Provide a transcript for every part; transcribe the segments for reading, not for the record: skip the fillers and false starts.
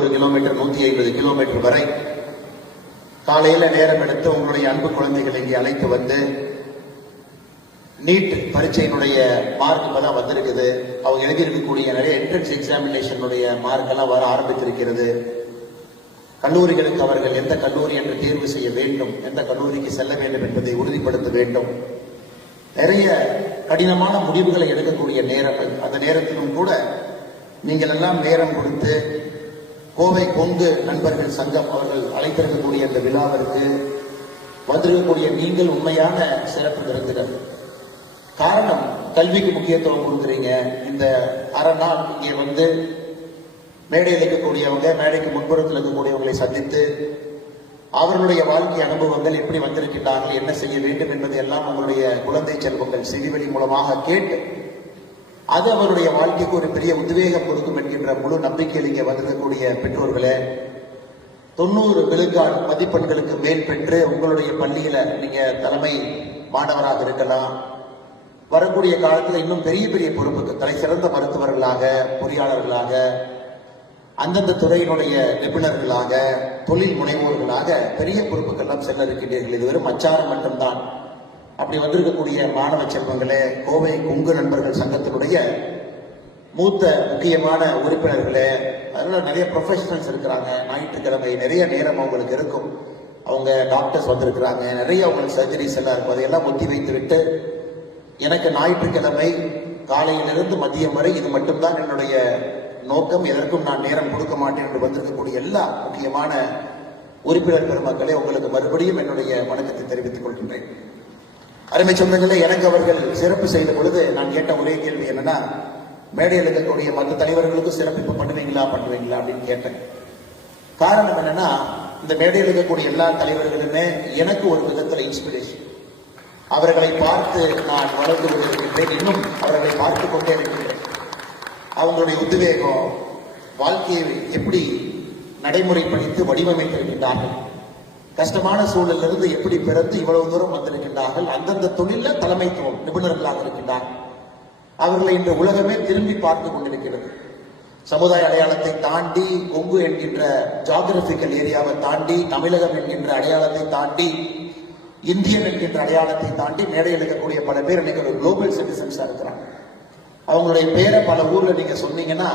100 kilometre 150 kilometre வரை காலையில நேரம் எடுத்து உங்களுடைய அன்பு குழந்தைகள் இங்கே அழைத்து வந்து நீட் பரீட்சையினுடைய மார்க் இப்பதான் வந்திருக்குது. அவங்க எழுதியிருக்கக்கூடிய நிறைய என்ட்ரன்ஸ் எக்ஸாமினேஷனுடைய மார்க் எல்லாம் வர ஆரம்பித்திருக்கிறது. கல்லூரிகளுக்கு அவர்கள் எந்த கல்லூரி என்று தேர்வு செய்ய வேண்டும், எந்த கல்லூரிக்கு செல்ல வேண்டும் என்பதை உறுதிப்படுத்த வேண்டும். நிறைய கடினமான முடிவுகளை எடுக்கக்கூடிய நேரங்கள். அந்த நேரத்திலும் கூட நீங்கள் எல்லாம் நேரம் கொடுத்து கோவை கொங்கு நண்பர்கள் சங்கம் அவர்கள் அழைத்திருக்கக்கூடிய இந்த விழாவிற்கு வந்திருக்கக்கூடிய நீங்கள் உண்மையான சிறப்பு விருந்தினர். காரணம், கல்விக்கு முக்கியத்துவம் கொடுக்குறீங்க. இந்த அரை நாள் இங்கே வந்து மேடையில் இருக்கக்கூடியவங்க, மேடைக்கு முன்புறத்தில் இருக்கக்கூடியவங்களை சந்தித்து அவர்களுடைய வாழ்க்கை அனுபவங்கள் எப்படி வந்திருக்கிறார்கள், என்ன செய்ய வேண்டும் என்பதை எல்லாம் உங்களுடைய குழந்தை செல்வங்கள் செவிவெளி மூலமாக கேட்டு அது அவருடைய வாழ்க்கைக்கு ஒரு பெரிய உத்வேகம் கொடுக்கும் என்கின்ற முழு நம்பிக்கையில் இங்கே வந்திருக்கக்கூடிய பெற்றோர்களே, 90 விழுக்காடு மதிப்பெண்களுக்கு மேல் பெற்று உங்களுடைய பள்ளியில நீங்க தலைமை மாணவராக இருக்கலாம். வரக்கூடிய காலத்தில் இன்னும் பெரிய பெரிய பொறுப்புக்கு தலை சிறந்த மருத்துவர்களாக, பொறியாளர்களாக, அந்தந்த துறையினுடைய நிபுணர்களாக, தொழில் முனைவோர்களாக பெரிய பொறுப்புக்கெல்லாம் செல்ல இருக்கின்றீர்கள். இது வெறும் அச்சாரம் மட்டும்தான். அப்படி வந்திருக்கக்கூடிய மாணவ செல்வங்களே, கோவை கொங்கு நண்பர்கள் சங்கத்தினுடைய மூத்த முக்கியமான உறுப்பினர்களே, அதனால நிறைய ப்ரொஃபஷனல்ஸ் இருக்கிறாங்க. ஞாயிற்றுக்கிழமை நிறைய நேரம் அவங்களுக்கு இருக்கும். அவங்க டாக்டர்ஸ் வந்திருக்கிறாங்க, நிறைய அவங்களுக்கு சர்ஜரிஸ் எல்லாம் இருக்கும். அதையெல்லாம் ஒத்தி வைத்து விட்டு எனக்கு ஞாயிற்றுக்கிழமை காலையிலிருந்து மதியம் வரை இது மட்டும்தான் என்னுடைய நோக்கம், எதற்கும் நான் நேரம் கொடுக்க மாட்டேன் என்று வந்திருக்கக்கூடிய எல்லா முக்கியமான உறுப்பினர் பெருமக்களே, உங்களுக்கு மறுபடியும் என்னுடைய வணக்கத்தை தெரிவித்துக் கொள்கின்றேன். அருமை சொந்தங்களே, எனக்கு அவர்கள் சிறப்பு செய்த பொழுது நான் கேட்ட ஒரே கேள்வி என்னன்னா, மேடையில் இருக்கக்கூடிய மற்ற தலைவர்களுக்கும் சிறப்பிப்பு பண்ணுவீங்களா அப்படின்னு கேட்டேன். காரணம் என்னன்னா, இந்த மேடையில் இருக்கக்கூடிய எல்லா தலைவர்களுமே எனக்கு ஒரு விதத்தில் இன்ஸ்பிரேஷன். அவர்களை பார்த்து நான் வளர்ந்து கொண்டிருக்கின்றேன், இன்னும் அவர்களை பார்த்து கொண்டே இருக்கின்றேன். அவங்களுடைய உத்வேகம், வாழ்க்கையை எப்படி நடைமுறைப்படுத்தி வடிவமைத்திருக்கின்றார்கள், கஷ்டமான சூழலிலிருந்து எப்படி பிறந்து இவ்வளவு தூரம் வந்திருக்கின்றார்கள், அந்தந்த தொழில தலைமைத்துவம் நிபுணர்களாக இருக்கின்றார்கள். அவர்களை இன்று உலகமே திரும்பி பார்த்து கொண்டிருக்கிறது. சமுதாய அடையாளத்தை தாண்டி, கொங்கு என்கின்ற ஜியோகிராபிக்கல் ஏரியாவை தாண்டி, தமிழகம் என்கின்ற அடையாளத்தை தாண்டி, இந்தியன் என்கின்ற அடையாளத்தை தாண்டி மேடையில் இருக்கக்கூடிய பல பேர் இன்னைக்கு ஒரு குளோபல் சிட்டிசன்ஸா இருக்கிறாங்க. அவங்களுடைய பேரை பல ஊர்ல நீங்க சொன்னீங்கன்னா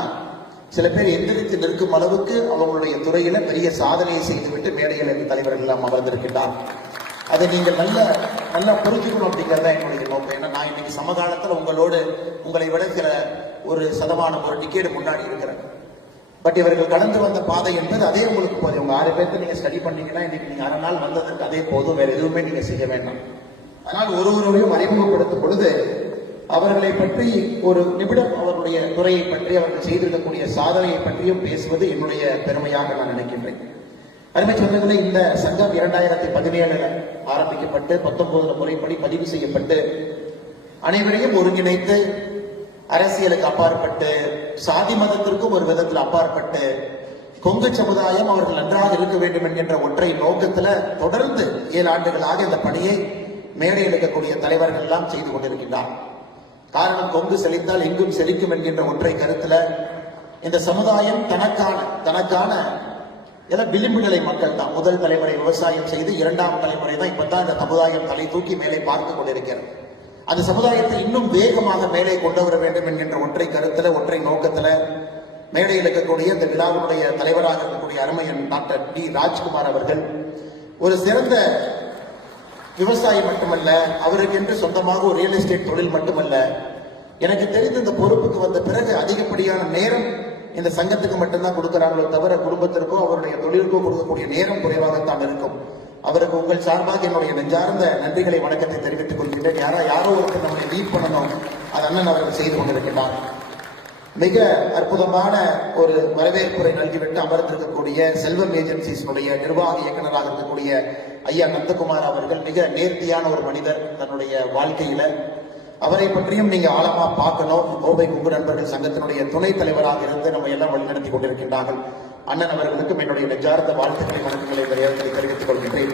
சில பேர் எந்திரித்து நிற்கும் அளவுக்கு அவங்களுடைய துறையில பெரிய சாதனையை செய்துவிட்டு மேடையில் இருந்த தலைவர்கள் எல்லாம் அமர்ந்திருக்கின்றார். அதை நீங்கள் நல்லா புரிஞ்சுக்கணும் அப்படிங்கிறத என்னுடைய நோக்கம். ஏன்னா நான் இன்னைக்கு சமகாலத்தில் உங்களை விட சில ஒரு சதமானம், ஒரு டிக்கெட் முன்னாடி இருக்கிறேன். பட் இவர்கள் கடந்து வந்த பாதை என்பது அதே உங்களுக்கு போதும். உங்க 6 பேருக்கு நீங்க ஸ்டடி பண்ணீங்கன்னா இன்னைக்கு நீங்க அரை நாள் வந்ததற்கு அதே போதும், வேற எதுவுமே நீங்க செய்ய வேண்டாம். அதனால் ஒருவரையும் அறிமுகப்படுத்தும் பொழுது அவர்களை பற்றி ஒரு நிமிடம் அவருடைய துறையை பற்றி, அவர்கள் செய்திருக்கக்கூடிய சாதனையை பற்றியும் பேசுவது என்னுடைய பெருமையாக நான் நினைக்கின்றேன். அருமை சொந்தங்களே, இந்த சங்கம் 2017 ஆரம்பிக்கப்பட்டு 19 முறைப்படி பதிவு செய்யப்பட்டு அனைவரையும் ஒருங்கிணைத்து அரசியலுக்கு அப்பாற்பட்டு, சாதி மதத்திற்கும் ஒரு விதத்தில் அப்பாற்பட்டு, கொங்கு சமுதாயம் அவர்கள் நன்றாக இருக்க வேண்டும் என்கின்ற ஒற்றை நோக்கத்துல தொடர்ந்து 7 ஆண்டுகளாக இந்த பணியை மேடையில் இருக்கக்கூடிய தலைவர்கள் எல்லாம் செய்து கொண்டிருக்கின்றார். காரணம், கொங்கு செழித்தால் எங்கும் செழிக்கும் என்கின்ற ஒற்றை கருத்துல இந்த சமுதாயம் தனக்கான விளிம்புகளை மக்கள் தான். முதல் தலைமுறை விவசாயம் செய்து, 2ஆம் தலைமுறை தான் இப்பதான் இந்த சமுதாயம் தலை தூக்கி மேலே பார்த்து கொண்டிருக்கிறது. அந்த சமுதாயத்தை இன்னும் வேகமாக மேலே கொண்டு வர வேண்டும் என்கின்ற ஒற்றை கருத்துல, ஒற்றை நோக்கத்துல மேடையில் இருக்கக்கூடிய இந்த விழாவுடைய தலைவராக இருக்கக்கூடிய அருமையன் டாக்டர் டி ராஜ்குமார் அவர்கள் ஒரு சிறந்த விவசாயி மட்டுமல்ல, அவருக்கென்று சொந்தமாக ஒரு ரியல் எஸ்டேட் தொழில் மட்டுமல்ல, எனக்கு தெரிந்த இந்த பொறுப்புக்கு வந்த பிறகு அதிகப்படியான நேரம் இந்த சங்கத்துக்கு மட்டும்தான் கொடுக்கிறார்களோ தவிர குடும்பத்திற்கோ அவருடைய தொழிலுக்கோ கொடுக்கக்கூடிய நேரம் குறைவாகத்தான் இருக்கும். அவருக்கு உங்கள் சார்பாக என்னுடைய நெஞ்சார்ந்த நன்றிகளை, வணக்கத்தை தெரிவித்துக் கொள்கின்றேன். யாரோ ஒருத்தர் நம்மளை லீட் பண்ணணும், அது அண்ணன் அவர்கள் செய்து கொண்டிருக்கிறார். மிக அற்புதமான ஒரு வரவேற்புரை நல்கிவிட்டு அமர்ந்திருக்கக்கூடிய செல்வம் ஏஜென்சிஸுடைய நிர்வாக இயக்குநராக இருக்கக்கூடிய ஐயா நந்தகுமார் அவர்கள் மிக நேர்த்தியான ஒரு மனிதர். தன்னுடைய வாழ்க்கையில அவரை பற்றியும் நீங்க ஆழமா பார்க்கணும். கோவை கொங்கு நண்பர்கள் சங்கத்தினுடைய துணைத் தலைவராக இருந்து நம்ம எல்லாம் வழிநடத்தி கொண்டிருக்கின்றார்கள். அண்ணன் அவர்களுக்கும் என்னுடைய நெஞ்சார்ந்த வாழ்த்துக்களை, வணக்கங்களை தெரிவித்துக் கொள்கின்றேன்.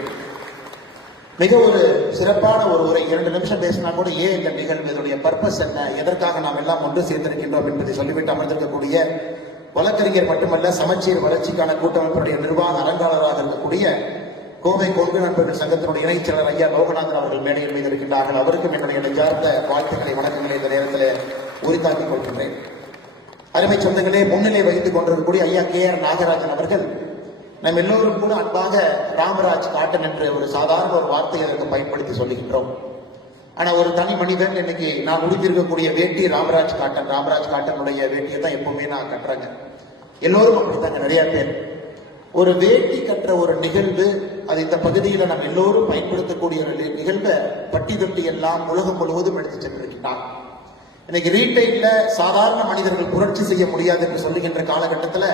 மிக ஒரு சிறப்பான ஒரு உரை, 2 நிமிஷம் பேசினா கூட ஏன் இந்த நிகழ்வு, இதனுடைய பர்பஸ் என்ன, எதற்காக நாம் எல்லாம் ஒன்று சேர்ந்திருக்கின்றோம் என்பதை சொல்லிவிட்டு அமர்ந்திருக்கக்கூடிய வழக்கறிஞர் மட்டுமல்ல, சமச்சீர் வளர்ச்சிக்கான கூட்டமைப்பினுடைய நிர்வாக அலங்காரராக இருக்கக்கூடிய கோவை கொங்கு நண்பர்கள் சங்கத்தினுடைய இணைச் செயலர் ஐயா லோகநாதன் அவர்கள் மேடையில் மீது இருக்கின்றார்கள். அவருக்கும் என்னுடைய நெஞ்சார்ந்த வாழ்த்துக்களை, வணக்கங்களை இந்த நேரத்தில் உரித்தாக்கிக் கொள்கின்றேன். அருமை சொந்தங்களே, முன்னிலை வகித்துக் கொண்டிருக்கக்கூடிய ஐயா KR நாகராஜன் அவர்கள் நம் எல்லோரும் கூட அன்பாக ராமராஜ் காட்டன் என்று ஒரு சாதாரண ஒரு வார்த்தையை அதற்கு பயன்படுத்தி சொல்லுகின்றோம். ஆனா ஒரு தனி மனிதன் இன்னைக்கு நான் உடுத்திருக்கக்கூடிய வேட்டி ராமராஜ் காட்டனுடைய வேட்டியை தான் எப்பவுமே நான் கட்டுறேங்க. எல்லோரும் அப்படித்தாங்க. நிறைய பேர் ஒரு வேட்டி கட்டுற ஒரு நிகழ்வு, அது இந்த பகுதியில் நம்ம எல்லோரும் பயன்படுத்தக்கூடிய ஒரு நிகழ்வை பட்டி தொட்டி எல்லாம் உலகம் முழுவதும் எடுத்து சென்றிருக்கிறார். இன்னைக்கு ரீட்டைல்ல சாதாரண மனிதர்கள் புரட்சி செய்ய முடியாது என்று சொல்லுகின்ற காலகட்டத்தில்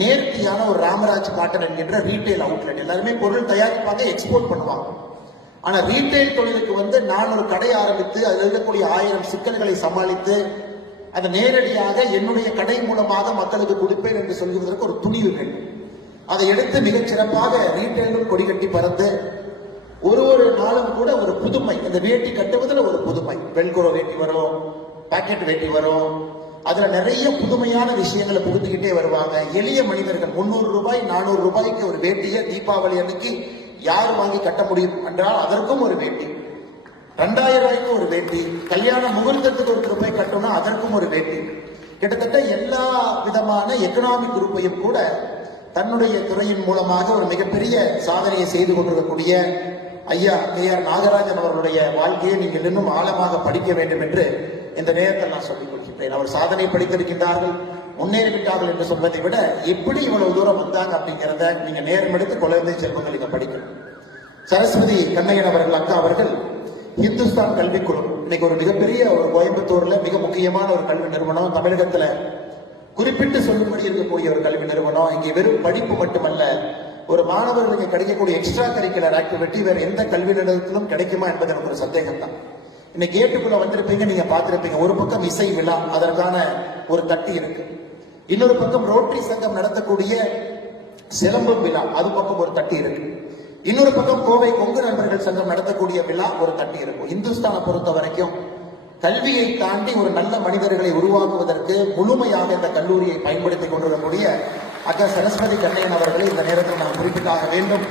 நேர்த்தியான ஒரு ராமராஜ் காட்டன் என்கின்ற ரீட்டைல் அவுட்லெட், எல்லாருமே பொருள் தயாரிப்பாங்க, எக்ஸ்போர்ட் பண்ணுவாங்க. ஆனா ரீட்டைல் தொழிலுக்கு நான் ஒரு கடை ஆரம்பித்து அதில் இருக்கக்கூடிய 1000 சிக்கல்களை சமாளித்து அதை நேரடியாக என்னுடைய கடை மூலமாக மக்களுக்கு கொடுப்பேன் என்று சொல்வதற்கு ஒரு துணிவு வேண்டும். அதை எடுத்து மிகச் சிறப்பாக ரீட்டைலும் கொடி கட்டி பறந்து ஒரு நாளும் கூட ஒரு புதுமை, இந்த வேட்டி கட்டுவதில் ஒரு புதுமை. வெல்குரோ வேட்டி வரும், பாக்கெட் வேட்டி வரும், அதுல நிறைய புதுமையான விஷயங்களை புகுத்திக்கிட்டே வருவாங்க. எளிய மனிதர்கள் 300 ரூபாய் 400 ரூபாய்க்கு ஒரு வேட்டியை தீபாவளி அன்னைக்கு யார் வாங்கி கட்ட முடியும் என்றால் அதற்கும் ஒரு வேட்டி, 2000 ரூபாய்க்கு ஒரு வேட்டி, கல்யாண முகூர்த்தத்துக்கு ஒரு ரூபாய் கட்டணும்னா அதற்கும் ஒரு வேட்டி. கிட்டத்தட்ட எல்லா விதமான எக்கனாமிக் குரூப்பையும் கூட தன்னுடைய துறையின் மூலமாக ஒரு மிகப்பெரிய சாதனையை செய்து கொண்டிருக்கக்கூடிய ஐயா KR நாகராஜன் அவர்களுடைய வாழ்க்கையை நீங்கள் இன்னும் ஆழமாக படிக்க வேண்டும் என்று இந்த நேரத்தில் நான் சொல்லிக் கொள்கின்றேன். அவர் சாதனை படித்திருக்கின்றார்கள், முன்னேறிவிட்டார்கள் என்று சொல்வதை விட எப்படி இவ்வளவு தூரம் வந்தாங்க அப்படிங்கிறத நீங்க நேரம் எடுத்து குழந்தை செல்வங்கள் நீங்க படிக்கணும். சரஸ்வதி கண்ணையன் அவர்கள் அக்கா அவர்கள் இந்துஸ்தான் கல்விக்குழு இன்னைக்கு ஒரு மிகப்பெரிய ஒரு கோயம்புத்தூர்ல மிக முக்கியமான ஒரு கல்வி நிறுவனம், தமிழகத்துல குறிப்பிட்டு சொல்லும்படி இருக்கக்கூடிய ஒரு கல்வி நிறுவனம். இங்கே வெறும் படிப்பு மட்டுமல்ல, ஒரு மாணவர்களுக்கு கிடைக்கக்கூடிய எக்ஸ்ட்ரா கரிக்குலர் ஆக்டிவிட்டி வேற எந்த கல்வி நிறுவனத்திலும் கிடைக்குமா என்பது எனக்கு ஒரு சந்தேகம் தான். இன்னைக்கு கேட்டுக்குள்ள வந்திருப்பீங்க, நீங்க பார்த்திருப்பீங்க. ஒரு பக்கம் இசை விழா, அதற்கான ஒரு தட்டி இருக்கு. இன்னொரு பக்கம் ரோட்டரி சங்கம் நடத்தக்கூடிய சிலம்பு விழா, அது பக்கம் ஒரு தட்டி இருக்கு. இன்னொரு பக்கம் கோவை கொங்கு நண்பர்கள் சங்கம் நடத்தக்கூடிய விழா ஒரு தட்டி இருக்கும். இந்துஸ்தானை பொறுத்த வரைக்கும் கல்வியை தாண்டி ஒரு நல்ல மனிதர்களை உருவாக்குவதற்கு முழுமையாக இந்த கல்லூரியை பயன்படுத்திக் கொண்டிருக்கக்கூடிய அக்கா சரஸ்வதி கண்ணையன் அவர்களை இந்த நேரத்தில் நான் குறிப்பிட்டாக வேண்டும்.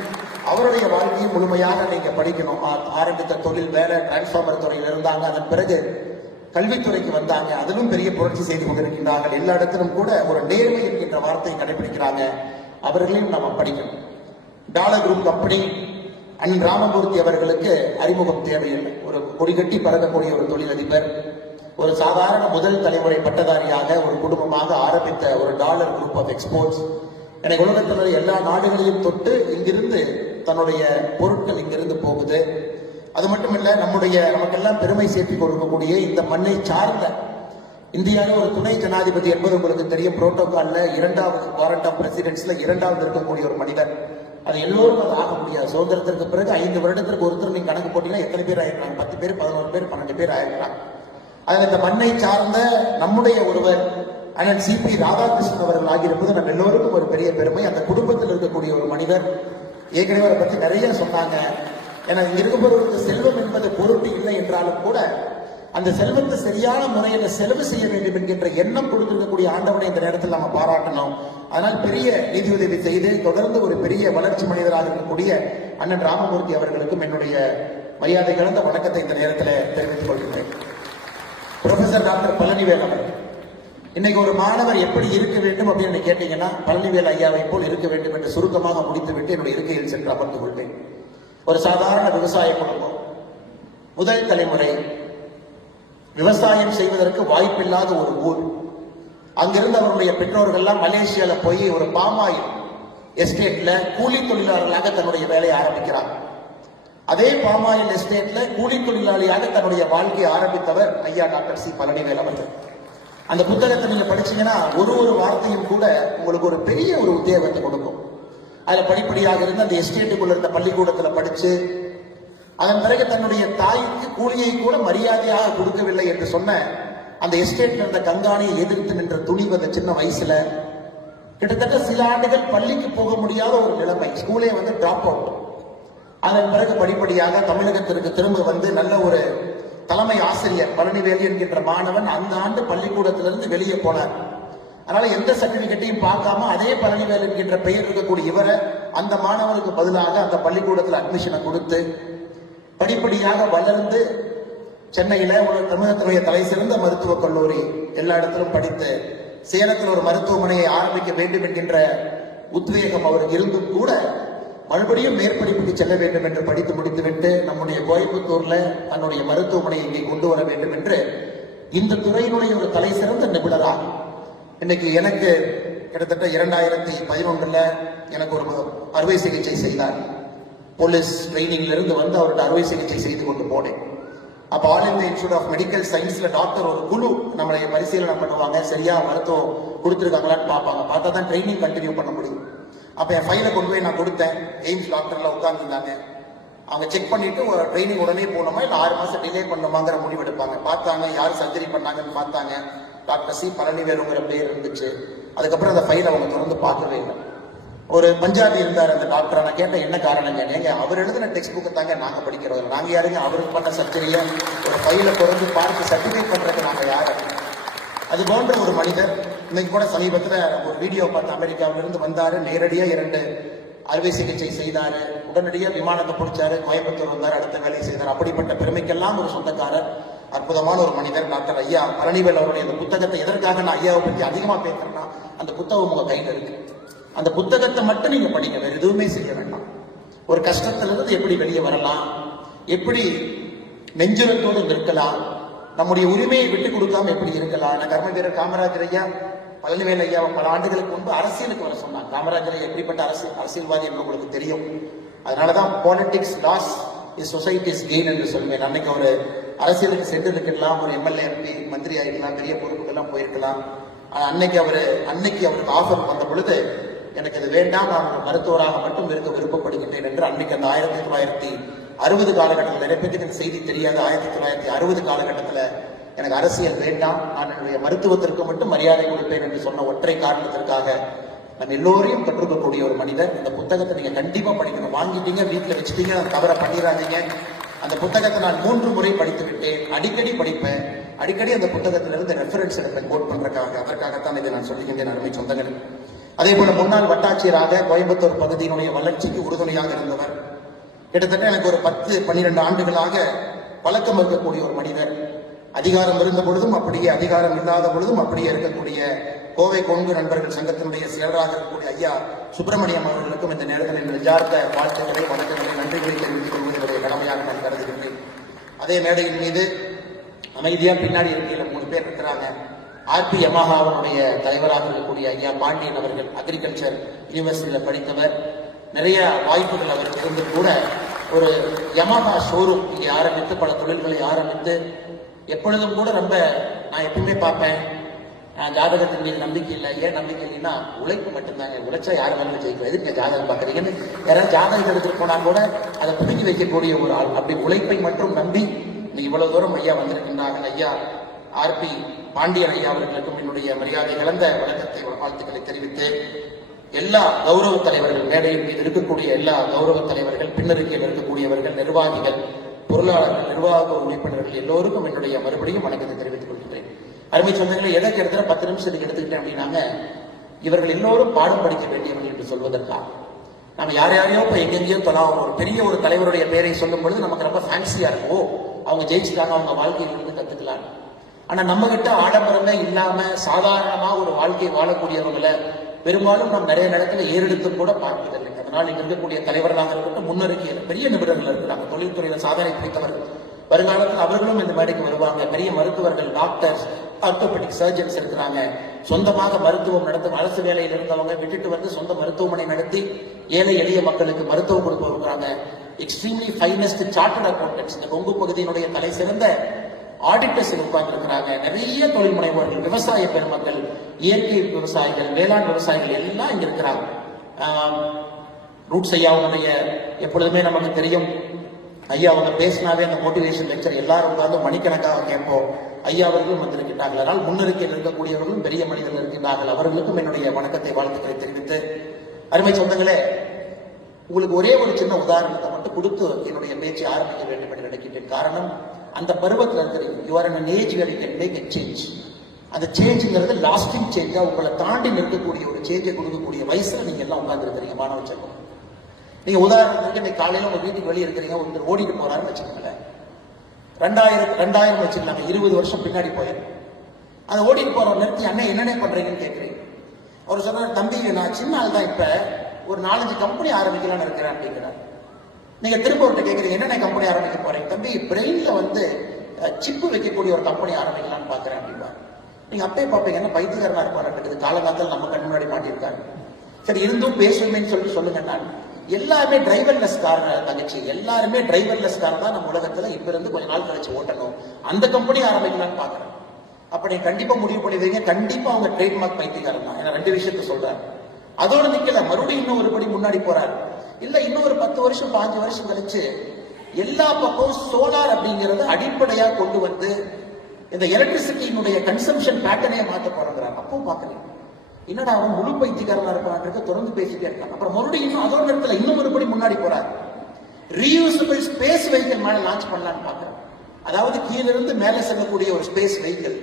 அவருடைய வாழ்க்கையை முழுமையாக நீங்க படிக்கணும். ஆரம்பித்த தொழில் வேலை டிரான்ஸ்பார்மர் துறையில் இருந்தாங்க, அதன் பிறகு கல்வித்துறைக்கு வந்தாங்க, அதிலும் பெரிய புரட்சி செய்து கொண்டிருக்கின்றார்கள். எல்லா இடத்திலும் கூட ஒரு நேர்மை என்கின்ற வார்த்தையை கடைபிடிக்கிறாங்க. அவர்களையும் நம்ம படிக்கணும். டாலர் குரூப் கம்பெனி அண்ணன் ராமமூர்த்தி அவர்களுக்கு அறிமுகம் தேவையில்லை. ஒரு கொடிகட்டி பறக்கக்கூடிய ஒரு தொழிலதிபர், ஒரு சாதாரண முதல் தலைமுறை பட்டதாரியாக ஒரு குடும்பமாக ஆரம்பித்த ஒரு டாலர் குரூப் ஆஃப் எக்ஸ்போர்ட்ஸ் எனக்கு உலகத்தில் எல்லா நாடுகளையும் தொட்டு இங்கிருந்து தன்னுடைய பொருட்கள் இங்கிருந்து போகுது. அது மட்டும் இல்ல, நமக்கெல்லாம் பெருமை சேர்த்து கொடுக்கக்கூடிய இந்த மண்ணை சார்ந்த இந்தியாவில் ஒரு துணை ஜனாதிபதி என்பது உங்களுக்கு தெரியும். புரோட்டோகால்ல 2வது வாரண்ட் ஆஃப் பிரசிடென்ட்ஸ்ல 2வது இருக்கக்கூடிய ஒரு மனிதர். அது எல்லோரும் அது ஆக முடியாது. சுதந்திரத்திற்கு பிறகு 5 வருடத்திற்கு ஒருத்தர் நீங்க கணக்கு போட்டீங்கன்னா எத்தனை பேர் ஆயிருக்காங்க? 10 பேர், 11 பேர், 12 பேர் ஆயிருக்கிறாங்க. அதில் இந்த மண்ணை சார்ந்த நம்முடைய ஒருவர் அண்ணன் CP ராதாகிருஷ்ணன் அவர்கள் ஆகியிருப்பது நம்ம எல்லோருக்கும் ஒரு பெரிய பெருமை. அந்த குடும்பத்தில் இருக்கக்கூடிய ஒரு மனிதர். ஏற்கனவே அவரை பற்றி நிறைய சொன்னாங்க. ஏன்னா இங்க இருப்பவர்களுக்கு செல்வம் என்பது பொருட்டு இல்லை என்றாலும் கூட அந்த செல்வத்தை சரியான முறையில் செலவு செய்ய வேண்டும் என்கின்ற எண்ணம் கொடுத்திருக்கக்கூடிய ஆண்டவனை இந்த நேரத்தில் நம்ம பாராட்டணும். அதனால் பெரிய நிதி உதவி செய்து தொடர்ந்து ஒரு பெரிய வளர்ச்சி மனிதராக இருக்கக்கூடிய அண்ணன் ராமமூர்த்தி அவர்களுக்கும் என்னுடைய மரியாதை கலந்த வணக்கத்தை இந்த நேரத்தில் தெரிவித்துக் கொள்கிறேன். ப்ரொஃபசர் டாக்டர் பழனிவேல் அவர்கள் இன்னைக்கு ஒரு மாணவர் எப்படி இருக்க வேண்டும் அப்படின்னு கேட்டீங்கன்னா பழனிவேல் ஐயாவை போல் இருக்க வேண்டும் என்று சுருக்கமாக முடித்துவிட்டு என்னுடைய இருக்கையில் சென்று அமர்ந்து கொள்வேன். ஒரு சாதாரண விவசாய குடும்பம், முதல் தலைமுறை, விவசாயம் செய்வதற்கு வாய்ப்பில்லாத ஒரு ஊர். அங்கிருந்து அவருடைய பெற்றோர்கள்லாம் மலேசியால போய் ஒரு பாமாயில் எஸ்டேட்ல கூலி தொழிலாளர்களாக தன்னுடைய வேலையை ஆரம்பிக்கிறார். அதே பாமாயில் எஸ்டேட்ல கூலி தொழிலாளியாக தன்னுடைய வாழ்க்கையை ஆரம்பித்தவர் ஐயா டாக்டர் சி பழனிவேல் அவர்கள். அந்த புத்தகத்தை நீங்க படிச்சீங்கன்னா ஒரு வார்த்தையும் கூட உங்களுக்கு ஒரு பெரிய ஒரு உத்வேகத்தை கொடுக்கும். அதுல படிப்படியாக இருந்து அந்த எஸ்டேட்டுக்குள்ள இருந்த பள்ளிக்கூடத்துல படிச்சு அதன் பிறகு தன்னுடைய தாய்க்கு கூலியை கூட மரியாதையாக கொடுக்கவில்லை என்று சொன்ன அந்த எஸ்டேட்ல இருந்த கங்காணியை எதிர்த்து நின்ற துணிவு அந்த சின்ன வயசுல கிட்டத்தட்ட சில ஆண்டுகள் பள்ளிக்கு போக முடியாத ஒரு நிலைமை, ஸ்கூலே டிராப் அவுட். அதன் பிறகு படிப்படியாக தமிழகத்திற்கு திரும்ப நல்ல ஒரு தலைமை ஆசிரியர் பழனிவேல் என்கின்ற மாணவன் அந்த ஆண்டு பள்ளிக்கூடத்திலிருந்து வெளியே போனார். அதனால எந்த சர்டிபிகேட்டையும் பார்க்காம அதே பழனிவேல் என்கின்ற பெயர் இருக்கக்கூடிய இவரை அந்த மாணவருக்கு பதிலாக அந்த பள்ளிக்கூடத்தில் அட்மிஷனை கொடுத்து படிப்படியாக வளர்ந்து சென்னையில ஒரு தமிழகத்தினுடைய தலை சிறந்த மருத்துவக் கல்லூரி எல்லா இடத்திலும் படித்து சேலத்தில் ஒரு மருத்துவமனையை ஆரம்பிக்க வேண்டும் என்கின்ற உத்வேகம் அவருக்கு இருந்தும் கூட மறுபடியும் மேற்படிப்புக்கு செல்ல வேண்டும் என்று படித்து முடித்துவிட்டு நம்முடைய கோயம்புத்தூர்ல தன்னுடைய மருத்துவமனையை இங்கே கொண்டு வர வேண்டும் என்று இந்த துறையினுடைய ஒரு தலை சிறந்த நிபுணரா இன்னைக்கு எனக்கு கிட்டத்தட்ட 2011 எனக்கு ஒரு அறுவை சிகிச்சை செய்தார். போலீஸ் ட்ரைனிங்ல இருந்து வந்து அவர்கிட்ட அறுவை சிகிச்சை செய்து கொண்டு போனேன். அப்போ All India Institute of Medical சயின்ஸ்ல டாக்டர் ஒரு குழு நம்மளை பரிசீலனை பண்ணுவாங்க, சரியா மருத்துவம் கொடுத்துருக்காங்களான்னு பார்ப்பாங்க. பார்த்தா தான் ட்ரைனிங் கண்டினியூ பண்ண முடியும். அப்போ என் ஃபைலை கொண்டு போய் நான் கொடுத்தேன். எய்ம்ஸ் டாக்டர்ல உட்கார்ந்துருந்தாங்க. அவங்க செக் பண்ணிட்டு ஒரு ட்ரைனிங் உடனே போனோமா இல்லை 6 மாசம் டிலே பண்ணணுமாங்கிற முடிவு எடுப்பாங்க. பார்த்தாங்க, யார் சர்ஜரி பண்ணாங்கன்னு பார்த்தாங்க. டாக்டர் சி பழனிவேலுங்கிற பேர் இருந்துச்சு. அதுக்கப்புறம் அந்த ஃபைலை அவங்க தொடர்ந்து பார்க்கவே இல்லை. ஒரு பஞ்சாபி இருந்தார் அந்த டாக்டர். நான் கேட்டேன் என்ன காரணம் கேட்டேங்க. அவர் எழுதின டெக்ஸ்ட் புக்கை தாங்க நாங்க படிக்கிறோம். நாங்க யாருங்க அவருக்கு பண்ண சர்ஜரியை ஒரு ஃபைலை தொடர்ந்து பார்த்து சர்டிஃபிகேட் பண்றதுக்கு நாங்க யாரு? அது போன்ற ஒரு மனிதர் இன்னைக்கு கூட சமீபத்தில் ஒரு வீடியோ பார்த்து அமெரிக்காவிலிருந்து வந்தாரு. நேரடியாக 2 அறுவை சிகிச்சை செய்தாரு. உடனடியாக விமானத்தை பிடிச்சாரு, கோயம்புத்தூர் வந்தார், அடுத்த வேலையை செய்தார். அப்படிப்பட்ட பெருமைக்கெல்லாம் ஒரு சொந்தக்காரர், அற்புதமான ஒரு மனிதர் டாக்டர் ஐயா பழனிவேல் அவருடைய அந்த புத்தகத்தை எதற்காக நான் ஐயாவை பற்றி அதிகமா பேசுறேன்னா, அந்த புத்தகம் உங்க கையில் இருக்கு. அந்த புத்தகத்தை மட்டும் நீங்க படிங்க, வேற எதுவுமே செய்ய வேண்டாம். ஒரு கஷ்டத்திலிருந்து எப்படி வெளியே வரலாம், எப்படி நெஞ்சுரத்தோடு நிற்கலாம், நம்முடைய உரிமையை விட்டுக் கொடுக்காம எப்படி இருக்கலாம். கர்ம வீரர் காமராஜர் ஐயா பழனிவேல் ஐயா பல ஆண்டுகளுக்கு முன்பு அரசியலுக்கு வர சொன்னாங்க. காமராஜர் ஐயா எப்படிப்பட்ட அரசியல்வாதி என்று உங்களுக்கு தெரியும். அதனாலதான் politics loss is society's gain என்று சொல்வேன். அன்னைக்கு ஒரு அரசியலுக்கு சென்று இருக்கலாம், ஒரு எம்எல்ஏ எம்பி மந்திரி ஆகிருக்கலாம், பெரிய பொறுப்புக்கெல்லாம் போயிருக்கலாம். அன்னைக்கு அவருக்கு ஆஃபர் வந்த பொழுது எனக்கு இது வேண்டாம், நான் மருத்துவராக மட்டும் இருக்க விருப்பப்படுகின்றேன் என்று அன்னைக்கு அந்த 1960 காலகட்டத்தில் நிறைய பேருக்கு இந்த செய்தி தெரியாது. 1960 காலகட்டத்தில் எனக்கு அரசியல் வேண்டாம், நான் என்னுடைய மருத்துவத்திற்கு மட்டும் மரியாதை கொடுப்பேன் என்று சொன்ன ஒற்றை காரணத்திற்காக நான் எல்லோரையும் கற்றுக்கக்கூடிய ஒரு மனிதர். இந்த புத்தகத்தை நீங்க கண்டிப்பா படிக்கணும். வாங்கிட்டீங்க, வீட்டில் வச்சுட்டீங்க, தவற பண்ணிடாதீங்க. அந்த புத்தகத்தை நான் 3 முறை படித்து விட்டேன். அடிக்கடி படிப்பேன். அடிக்கடி அந்த புத்தகத்திலிருந்து ரெஃபரன்ஸ் எடுப்பேன் கோட் பண்றதுக்காக. அதற்காகத்தான் இதை நான் சொல்லுகின்றேன் அருமை சொந்தங்கள். அதே போல முன்னாள் வட்டாட்சியராக கோயம்புத்தூர் பகுதியினுடைய வளர்ச்சிக்கு உறுதுணையாக இருந்தவர். கிட்டத்தட்ட எனக்கு ஒரு 10-12 ஆண்டுகளாக பழக்கம் இருக்கக்கூடிய ஒரு மனிதர். அதிகாரம் இருந்த பொழுதும் அப்படியே, அதிகாரம் இல்லாத பொழுதும் அப்படியே இருக்கக்கூடிய கோவை கொங்கு நண்பர்கள் சங்கத்தினுடைய செயலராக இருக்கக்கூடிய ஐயா சுப்பிரமணியம் அவர்களுக்கும் இந்த நேரத்தில் என் நெஞ்சார்ந்த வாழ்த்துக்களை, வணக்கங்களை, நன்றிகளை தெரிவித்துக் கொள்வதனுடைய கடமையாக நான் கருதுகின்றேன். அதே மேடையின் மீது அமைதியா பின்னாடி இருக்கையில் 3 பேர் இருக்கிறாங்க. ஆர்பி யமஹாவுடைய தலைவராக இருக்கக்கூடிய ஐயா பாண்டியன் அவர்கள் அக்ரிகல்ச்சர் யூனிவர்சிட்டியில் படித்தவர். நிறைய வாய்ப்புகள் அவருக்கு இருந்து கூட ஒரு யமஹா ஷோரூம் இங்கே ஆரம்பித்து பல தொழில்களை ஆரம்பித்து எப்பொழுதும் கூட ரொம்ப நான் எப்பவுமே பார்ப்பேன், ஜாதகத்தின் மீது நம்பிக்கை இல்லை. ஏன் நம்பிக்கை இல்லைன்னா உழைப்பு மட்டும்தாங்க. உழைச்சா யார் வேணாலும் ஜெயிக்கும். எதுக்கு ஜாதகம் பார்க்குறீங்கன்னு யாராவது ஜாதகம் எடுத்துட்டு போனா கூட அதை புதுக்கி வைக்கக்கூடிய ஒரு ஆள். அப்படி உழைப்பை மட்டும் நம்பி இவ்வளவு தூரம் ஐயா வந்திருக்கின்றார்கள். ஐயா ஆர்பி பாண்டியன் ஐயா அவர்களுக்கும் என்னுடைய மரியாதை கலந்த வணக்கத்தை, வாழ்த்துக்களை தெரிவித்து எல்லா கௌரவ தலைவர்கள், மேடையின் மீது இருக்கக்கூடிய எல்லா கௌரவ தலைவர்கள், பின்னருக்கையில் இருக்கக்கூடியவர்கள், நிர்வாகிகள், பொருளாளர்கள், நிர்வாக உறுப்பினர்கள் எல்லோருக்கும் என்னுடைய மறுபடியும் வணக்கத்தை தெரிவித்துக் கொள்கின்றேன். அருமை சொந்தங்களை எதற்கு இடத்துல 10 நிமிஷத்துக்கு எடுத்துக்கிட்டேன் அப்படின்னாங்க, இவர்கள் எல்லோரும் பாடம் படிக்க வேண்டியவர்கள் என்று சொல்வதற்காக. நம்ம யாரையோ இப்போ எங்கெங்கேயோ தொலாம். ஒரு பெரிய ஒரு தலைவருடைய பெயரை சொல்லும் பொழுது நமக்கு ரொம்ப ஃபேன்சியா இருக்கும். அவங்க ஜெயிச்சுட்டாங்க, அவங்க வாழ்க்கையில் இருந்து கத்துக்கலாம். ஆனா நம்ம கிட்ட ஆடம்பரமே இல்லாம சாதாரணமா ஒரு வாழ்க்கை வாழக்கூடியவங்களை பெரும்பாலும் நாம் நிறைய நேரத்தில் ஏறெடுத்து கூட பார்ப்பதில்லை. அதனால் இங்க இருக்கக்கூடிய தலைவர்களாக இருக்கட்டும், முன்னறிக்கையில் பெரிய நிபுணர்கள் இருக்கிறாங்க, தொழில்துறையில சாதனை புரிந்தவர்கள். வருங்காலத்தில் அவர்களும் இந்த மேடைக்கு வருவாங்க. பெரிய மருத்துவர்கள், டாக்டர்ஸ், ஆர்த்தோபெடிக் சர்ஜன்ஸ் இருக்கிறாங்க. சொந்தமாக மருத்துவம் நடத்தும் அரசு வேலையில் இருந்தவங்க விட்டுட்டு வந்து சொந்த மருத்துவமனை நடத்தி ஏழை எளிய மக்களுக்கு மருத்துவம் கொடுப்பவர் இருக்கிறாங்க. எக்ஸ்ட்ரீம்லி ஃபைனஸ்ட் சார்ட்டர்ட் அக்கௌண்டன்ட்ஸ், இந்த கொங்கு பகுதியினுடைய தலை சிறந்த ஆடிட்டர்ஸ் உட்கார்ந்து இருக்கிறாங்க. நிறைய தொழில் முனைவோர்கள், விவசாய பெருமக்கள், இயற்கை விவசாயிகள், வேளாண் விவசாயிகள் எல்லாம் இங்க இருக்கிறாங்க. ரூட்ஸ் ஐயாவுடைய எப்பொழுதுமே நமக்கு தெரியும், ஐயா அவங்க பேசினாவே அந்த மோட்டிவேஷன் லெக்சர் எல்லாரும் உட்கார்ந்து மணிக்கணக்காக கேட்போம். ஐயா அவர்களும் வந்திருக்கிறார்கள். அதனால் முன்னறிக்கையில் இருக்கக்கூடியவர்களும் பெரிய மனிதர்கள் இருக்கின்றார்கள். அவர்களுக்கும் என்னுடைய வணக்கத்தை, வாழ்த்துக்களை தெரிவித்து, அருமை சொந்தங்களே, உங்களுக்கு ஒரே ஒரு சின்ன உதாரணத்தை மட்டும் கொடுத்து என்னுடைய பேச்சை ஆரம்பிக்க வேண்டும் என்று நினைக்கின்றேன். காரணம், அந்த பருவத்தில் இருக்கிறீங்க. You are in an age where you can make a change. அந்த சேஞ்சுங்கிறது லாஸ்டிங் சேஞ்சா உங்களை தாண்டி நிற்கக்கூடிய ஒரு சேஞ்சை கொடுக்கக்கூடிய வயசுல நீங்க எல்லாம் உட்கார்ந்து இருக்கிறீங்க மாணவ செல்வம். நீங்க உதாரணத்துக்கு இன்னைக்கு காலையில உங்க வீட்டுக்கு வெளியே இருக்கிறீங்க, ஒருத்தர் ஓடிட்டு போறாருன்னு வச்சுக்கோங்களேன். 2000 வச்சுக்கலாங்க, 20 வருஷம் பின்னாடி போயிடும். அதை ஓடிட்டு போற நிறுத்தி அண்ணன் என்னென்ன பண்றீங்கன்னு கேட்குறீங்க. அவர் சொன்னார், தம்பி நான் சின்ன ஆள் தான், இப்ப ஒரு 4-5 கம்பெனி ஆரம்பிக்கலாம்னு இருக்கிறேன் அப்படிங்கிறார். நீங்க திரும்ப ஒருத்தர் கேட்குறீங்க, என்னென்ன கம்பெனி ஆரம்பிக்க போறீங்க? தம்பி பிரெயின்ல வந்து சிப்பு வைக்கக்கூடிய ஒரு கம்பெனி ஆரம்பிக்கலாம்னு பாக்குறேன் அப்படின்பாரு. நீங்க அப்பயே பார்ப்பீங்க, என்ன பைத்தியக்காரனா இருப்பாரு, காலங்காலத்தில் நம்ம கண் முன்னாடி மாட்டியிருக்காரு. சரி இருந்தும் பேசுவேன்னு சொல்லிட்டு சொல்லுங்க. நான் எல்லாருமே டிரைவர்லெஸ் கார் தங்கச்சி, எல்லாருமே டிரைவர்லெஸ் கார் தான் நம்ம உலகத்துல இப்ப இருந்து கொஞ்ச நாள் கழிச்சு ஓட்டணும், அந்த கம்பெனி ஆரம்பிக்கலாம்னு பாக்குறேன். அப்ப நீங்க கண்டிப்பா முடிவு பண்ணிடுவீங்க, கண்டிப்பா அவங்க ட்ரேட்மார்க் பைத்தியக்காரன் தான். ஏன்னா 2 விஷயத்த சொல்றாரு. அதோட நிக்கல, மறுபடியும் இன்னும் ஒரு படி முன்னாடி போறாரு. இல்ல இன்னும் ஒரு 10 வருஷம் 5 வருஷம் கழிச்சு எல்லா பக்கம் சோலார் அப்படிங்கறத அடிப்படையா கொண்டு வந்து இந்த எலக்ட்ரிசிட்டியினுடைய கன்சம்ஷன் பேட்டர்னே மாத்த போறாங்க. அப்போ பாக்குறீங்க, என்னடா அவன் முழு பைத்தியக்காரனா இருப்பான், தொடர்ந்து பேசிட்டே இருக்கான். அப்புறம் மறுபடியும் இன்னும் அதோட இடத்துல இன்னும் ஒரு படி முன்னாடி போறாரு. ரீயூசபிள் ஸ்பேஸ் வெஹிக்கிள் மேல லான்ச் பண்ணலான்னு பாக்குறேன். அதாவது கீழ இருந்து மேல செல்லக்கூடிய ஒரு ஸ்பேஸ் வெஹிக்கிள்,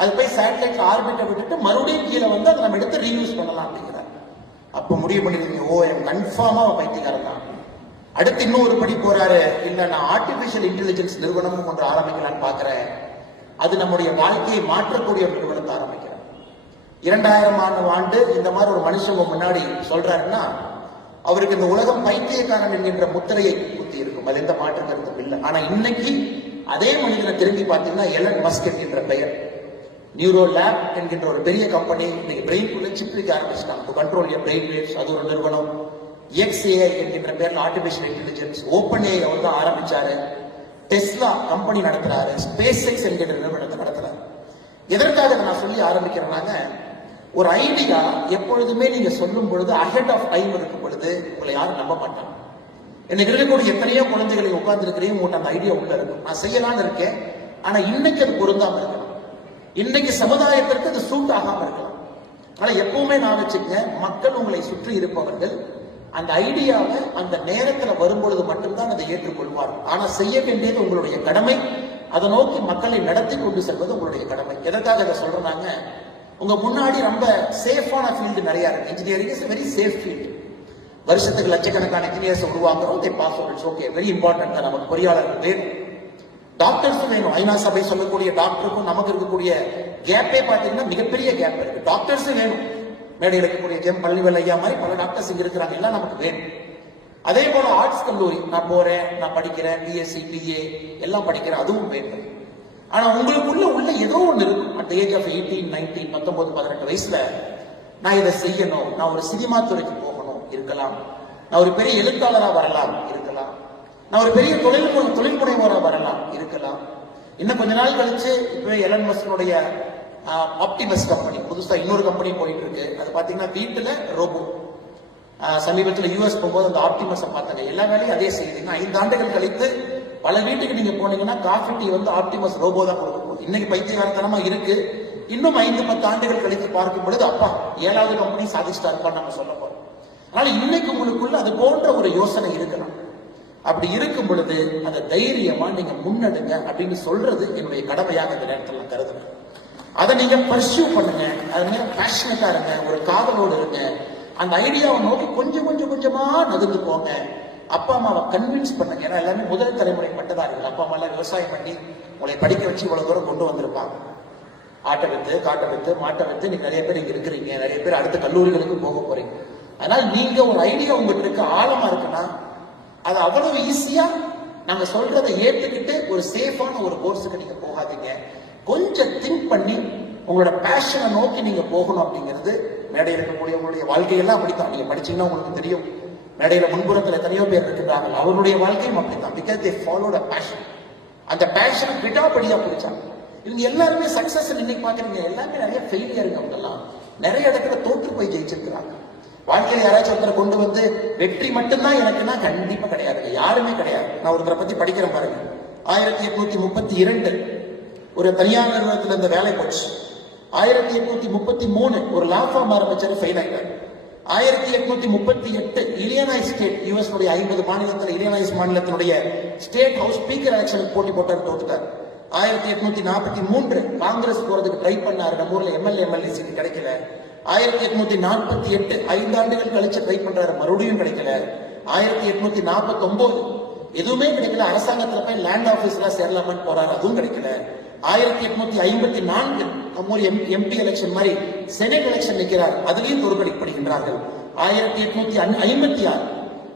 அது போய் சேட்டலைட்ல ஆர்பிட்ட விட்டுட்டு மறுபடியும் கீழே வந்து அதை நம்ம எடுத்து ரீயூஸ் பண்ணலாம் அப்படிங்கிறார். அப்ப முடிவு பண்ணிருக்கீங்க, ஓ கன்ஃபார்மா பைத்தியக்காரன் தான். அடுத்து இன்னும் ஒரு படி போறாரு, இல்ல நான் ஆர்டிபிஷியல் இன்டெலிஜென்ஸ் நிறுவனமும் ஒன்று ஆரம்பிக்கலான்னு பாக்குறேன், அது நம்முடைய வாழ்க்கையை மாற்றக்கூடிய ஒரு நிறுவனத்தை ஆரம்பிக்கிறேன். 2000 ஆண்டு இந்த மாதிரி ஒரு மனுஷங்க முன்னாடி சொல்றாருன்னா அவருக்கு இந்த உலகம் பைத்தியக்காரன் என்கின்ற முத்திரையை குத்தி இருக்கும், அது எந்த மாற்று கருத்தும் இல்லை. ஆனா இன்னைக்கு அதே மனிதனை திரும்பி பார்த்தீங்கன்னா எலன் மஸ்க் என்கின்ற பெயர், நியூரோ லேப் என்கின்ற ஒரு பெரிய கம்பெனி இன்னைக்கு பிரெயின்குள்ள சிப் வைக்க ஆரம்பிச்சிட்டாங்க, to control your brain waves, அது ஒரு நிறுவனம். XAI என்கின்ற பேர்ல ஆர்டிபிஷியல் இன்டெலிஜென்ஸ், ஓப்பன் ஏஐ அவர் தான் ஆரம்பிச்சாரு. டெஸ்லா கம்பெனி நடத்துறாரு, ஸ்பேஸ் எக்ஸ் என்கின்ற நிறுவனத்தை நடத்துறாரு. எதற்காக நான் சொல்லி ஆரம்பிக்கிறேன்னாங்க, ஒரு ஐடியா எப்பொழுதுமே நீங்க சொல்லும் பொழுது அஹெட் ஆஃப் டைம் இருக்கும் பொழுது உங்களை யாரும் நம்ப மாட்டாங்க. எனக்கு இருக்கக்கூடிய எத்தனையோ குழந்தைகளை உட்கார்ந்து இருக்கிறேன், உங்கள்கிட்ட அந்த ஐடியா உள்ள இருக்கும், நான் செய்யலாம்னு இருக்கேன், ஆனா இன்னைக்கு அது பொருந்தாம இருக்கலாம், இன்னைக்கு சமுதாயத்திற்கு அது சூட் ஆகாம இருக்கலாம். ஆனா எப்பவுமே நான் வச்சுக்கங்க, மக்கள் உங்களை சுற்றி இருப்பவர்கள் அந்த ஐடியாவை அந்த நேரத்தில் வரும்பொழுது மட்டும்தான் அதை ஏற்றுக்கொள்வார்கள். ஆனா செய்ய வேண்டியது உங்களுடைய கடமை, அதை நோக்கி மக்களை நடத்தி கொண்டு செல்வது உங்களுடைய கடமை. எதற்காக அதை சொல்றாங்க, உங்க முன்னாடி ரொம்ப சேஃபான ஃபீல்டு நிறைய இருக்கு. Engineering is very safe field. வருஷத்துக்கு லட்சக்கணக்கான இன்ஜினியர்ஸ் உருவாக்குறோம், they pass out, okay, very important தான். நமக்கு பொறியாளர்கள் வேணும், டாக்டர்ஸும் வேணும். ஐநா சபை சொல்லக்கூடிய டாக்டருக்கும் நமக்கு இருக்கக்கூடிய கேப்பே பார்த்தீங்கன்னா மிகப்பெரிய கேப் இருக்கு. டாக்டர்ஸும் வேணும், மேடையில் இருக்கக்கூடிய ஜெம் பள்ளிவல் ஐயா மாதிரி பல டாக்டர்ஸ் இங்க இருக்கிறாங்க, எல்லாம் நமக்கு வேணும். அதே போல ஆர்ட்ஸ் கல்லூரி நான் போறேன், நான் படிக்கிறேன், பிஎஸ்சி பிஏ எல்லாம் படிக்கிறேன், அதுவும் வேண்டும். ஆனா உங்களுக்குள்ள உள்ள ஏதோ ஒன்று இருக்கும். அட் ஏஜ் ஆஃப் 18, 19, 19, 18 வயசுல நான் இதை செய்யணும், நான் ஒரு சினிமா துறைக்கு போகணும் இருக்கலாம், நான் ஒரு பெரிய எழுத்தாளராக வரலாம் இருக்கலாம், நான் ஒரு பெரிய தொழில் முனைவோராக வரலாம் இருக்கலாம். இன்னும் கொஞ்ச நாள் கழிச்சு இப்போ எலன் மஸ்கனுடைய ஆப்டிமஸ் கம்பெனி புதுசா இன்னொரு கம்பெனி போயிட்டு இருக்கு. அது பாத்தீங்கன்னா வீட்டுல ரோபோ. சமீபத்தில் யூஎஸ் போகும்போது அந்த ஆப்டிமஸை பார்த்தாங்க, எல்லா வேலையும் அதே செய்யுதுங்க. 5 ஆண்டுகள் கழித்து பல வீட்டுக்கு நீங்க போனீங்கன்னா காஃபி டீ வந்து ஆப்டிமஸ் ரோபோ தான் கொடுக்க போகுது. இன்னைக்கு பைத்தியகாரத்தனமா இருக்கு, இன்னும் 5-10 ஆண்டுகள் கழித்து பார்க்கும் பொழுது அப்பா 7வது கம்பெனி சாதிச்சுட்டா இருப்பான்னு நம்ம சொல்ல போறோம். அதனால இன்னைக்கு உங்களுக்குள்ள அது போன்ற ஒரு யோசனை இருக்கலாம். அப்படி இருக்கும் பொழுது அந்த தைரியமா நீங்க முன்னெடுங்க அப்படின்னு சொல்றது என்னுடைய கடமையாக இந்த நேரத்தில் நான் கருதுறேன். அதை நீங்க பர்சியூ பண்ணுங்க, அது மேல பேஷனட்டா இருங்க, ஒரு காதலோடு இருங்க, அந்த ஐடியாவை நோக்கி கொஞ்சம் கொஞ்சமா நகர்ந்து போங்க. அப்பா அம்மாவை கன்வின்ஸ் பண்ணுங்க. ஏன்னா எல்லாமே முதல் தலைமுறை பட்டதாரிகள். அப்பா அம்மா எல்லாம் விவசாயம் பண்ணி உங்களை படிக்க வச்சு இவ்வளவு தூரம் கொண்டு வந்திருப்பாங்க. ஆட்டை வித்து, காட்டை வித்து, மாட்டை வித்து நீங்க நிறைய பேர் இங்க இருக்கிறீங்க, நிறைய பேர் அடுத்த கல்லூரிகளுக்கு போக போறீங்க. அதனால நீங்க ஒரு ஐடியா உங்ககிட்ட இருக்க ஆழமா இருக்குன்னா அது அவ்வளவு ஈஸியா நாங்க சொல்றதை ஏற்றுக்கிட்டு ஒரு சேஃபான ஒரு கோர்ஸுக்கு நீங்க போகாதீங்க. கொஞ்சம் திங்க் பண்ணி உங்களோட பேஷனை நோக்கி நீங்க போகணும் அப்படிங்கிறது. மேடையில் இருக்கக்கூடிய உங்களுடைய வாழ்க்கையெல்லாம் அப்படித்தான். நீங்க படிச்சீங்கன்னா உங்களுக்கு தெரியும், மேடையில முன்புறத்தில் எத்தனையோ பேர் இருக்கிறாங்க, அவருடைய வாழ்க்கையும் அப்படித்தான். Because they followed a fashion. அந்த பேஷனை விடாபடியா பிடிச்சாங்க. இவங்க எல்லாருமே சக்சஸ் இன்னைக்கு பாக்குறீங்க, எல்லாமே நிறைய ஃபெயிலியருங்க. அவங்க எல்லாம் நிறைய இடத்துல தோற்று போய் ஜெயிச்சிருக்கிறாங்க. வாழ்க்கையில யாராச்சும் ஒருத்தரை கொண்டு வந்து வெற்றி மட்டும்தான் எனக்குன்னா கண்டிப்பா கிடையாது, யாருமே கிடையாது. நான் ஒருத்தரை பத்தி படிக்கிறேன் பாருங்க. 1832 ஒரு தனியார் நிறுவனத்தில் இந்த வேலை போச்சு. 1833 ஒரு லா ஃபார்ம் ஆரம்பிச்சாரு, ஃபெயில் ஆயிட்டார். 1838 இலினாய்ஸ் ஸ்டேட், யுஎஸ் 50 மாநிலத்தில் இலினாய்ஸ் மாநிலத்தினுடைய ஸ்டேட் ஹவுஸ் ஸ்பீக்கர் எலெக்ஷனுக்கு போட்டி போட்டார், தோத்துட்டார். 1843 காங்கிரஸ் போறதுக்கு ட்ரை பண்ணாரு, நம்ம ஊர்ல எம்எல்ஏ சீட் கிடைக்கல. 1848 5 ஆண்டுகள் கழிச்சு ட்ரை பண்றாரு, மறுபடியும் கிடைக்கல. 1849 எதுவுமே கிடைக்கல, அரசாங்கத்துல போய் லேண்ட் ஆபீஸ்ல சேரலாமான்னு போறாரு, அதுவும் கிடைக்கல. 1854 நம்ம ஊர் எம்பி எலெக்ஷன் மாதிரி செனட் எலெக்ஷன் நிற்கிறார், அதுலயும் தோற்கடிக்கப்படுகின்றார்கள். 1856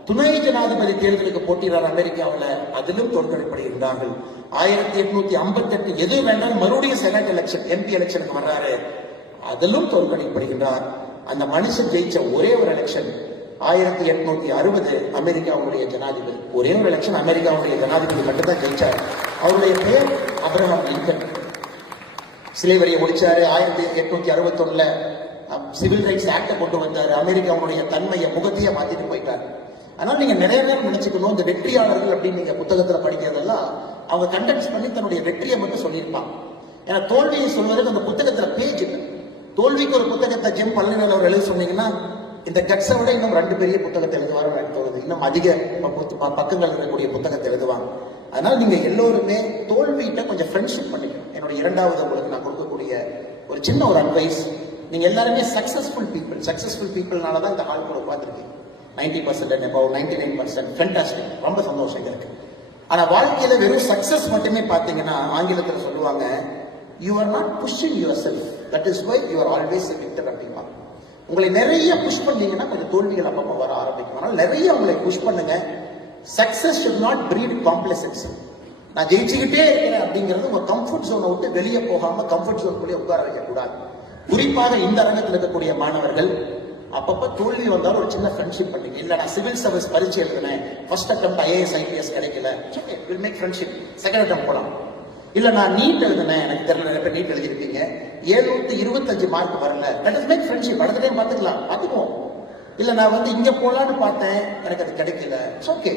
துணை ஜனாதிபதி தேர்தலுக்கு போட்டியிடார் அமெரிக்காவில், அதிலும் தோற்கடிக்கப்படுகின்றார்கள். 1858 எது வேண்டாம் மறுபடியும் செனட் எலெக்ஷன் எம்பி எலெக்ஷனுக்கு வர்றாரு, அதிலும் தோற்கடிக்கப்படுகின்றார். அந்த மனுஷன் ஜெயிச்ச ஒரே ஒரு எலெக்ஷன் 1860 அமெரிக்காவுடைய ஜனாதிபதி, ஒரே ஒரு எலெக்ஷன் அமெரிக்காவுடைய ஜனாதிபதி மட்டும்தான் ஜெயிச்சார். அவருடைய பெயர் அப்ரஹாம் லிங்கன். சிலைவரியை ஒழிச்சாரு. 1861 சிவில் ரைட்ஸ் ஆக்ட கொண்டு வந்தாரு. அமெரிக்காவுடைய தன்மையை முகத்தையே மாத்திட்டு போயிட்டாரு. ஆனால் நீங்க நிறைய நேரம் நினைச்சுக்கணும், இந்த வெற்றியாளர்கள் அப்படின்னு நீங்க புத்தகத்துல படிக்கிறதெல்லாம் அவங்க கண்டென்ஸ் பண்ணி தன்னுடைய வெற்றியை மட்டும் சொல்லியிருப்பாங்க. ஏன்னா தோல்வியை சொல்வதற்கு அந்த புத்தகத்துல பேஜ் இல்லை. தோல்விக்கு ஒரு புத்தகத்தை ஜெம் பழனிவேல் அவர் எழுத சொன்னீங்கன்னா இந்த கட்ஸை விட இன்னும் 2 பெரிய புத்தகத்தை எழுதுவாரு எனக்கு தோணுது. இன்னும் அதிக பக்கங்கள் இருக்கக்கூடிய புத்தகத்தை எழுதுவாங்க. அதனால நீங்க எல்லோருமே தோல்வியிட்ட கொஞ்சம் ஃப்ரெண்ட்ஷிப் பண்ணிக்கணும். என்னுடைய 2வது உங்களுக்கு நான் கொடுக்கக்கூடிய ஒரு சின்ன ஒரு அட்வைஸ், நீங்க எல்லாருமே சக்சஸ்ஃபுல் பீப்புள்னால தான் இந்த ஹால் கூட பார்த்துருக்கீங்க. 90% and above 99% ஃபென்டாஸ்டிக், ரொம்ப சந்தோஷம் இருக்கு. ஆனா வாழ்க்கையில வெறும் சக்சஸ் மட்டுமே பார்த்தீங்கன்னா ஆங்கிலத்தில் சொல்லுவாங்க, you are not pushing yourself, that is why you are always a victor அப்படிம்பாங்க. உங்களை நிறைய புஷ் பண்ணீங்கன்னா கொஞ்சம் தோல்விகள் அப்பப்போ வர ஆரம்பிக்கும். ஆனால் நிறைய உங்களை புஷ் பண்ணுங்க. Success should not breed complacency. நான் ஜெயிச்சுக்கிட்டே இருக்கிறேன் அப்படிங்கிறது உங்க கம்ஃபர்ட் ஜோனை விட்டு வெளியே போகாம கம்ஃபர்ட் ஜோனுக்குள்ளே உட்கார வைக்கக்கூடாது. குறிப்பாக இந்த அரங்கத்தில் இருக்கக்கூடிய மாணவர்கள் அப்பப்ப தோல்வி வந்தாலும் ஒரு சின்ன ஃப்ரெண்ட்ஷிப் பண்ணீங்க. இல்ல நான் சிவில் சர்வீஸ் பரீட்சை எழுதுனேன், ஃபர்ஸ்ட் அட்டெம்ப்ட் IAS IPS கிடைக்கல, will make friendship, second attempt போலாம். இல்ல நான் நீட் எழுதுனேன், எனக்கு தெரியல நிறைய பேர் நீட் எழுதிருப்பீங்க, 725 மார்க் வரல, லெட் அஸ் மேக் ஃப்ரெண்ட்ஷிப், அடுத்த டைம் பார்த்துக்குவோம். இல்ல நான் இங்க போலான்னு பார்த்தேன், எனக்கு அது கிடைக்கல, இட்ஸ் ஓகே.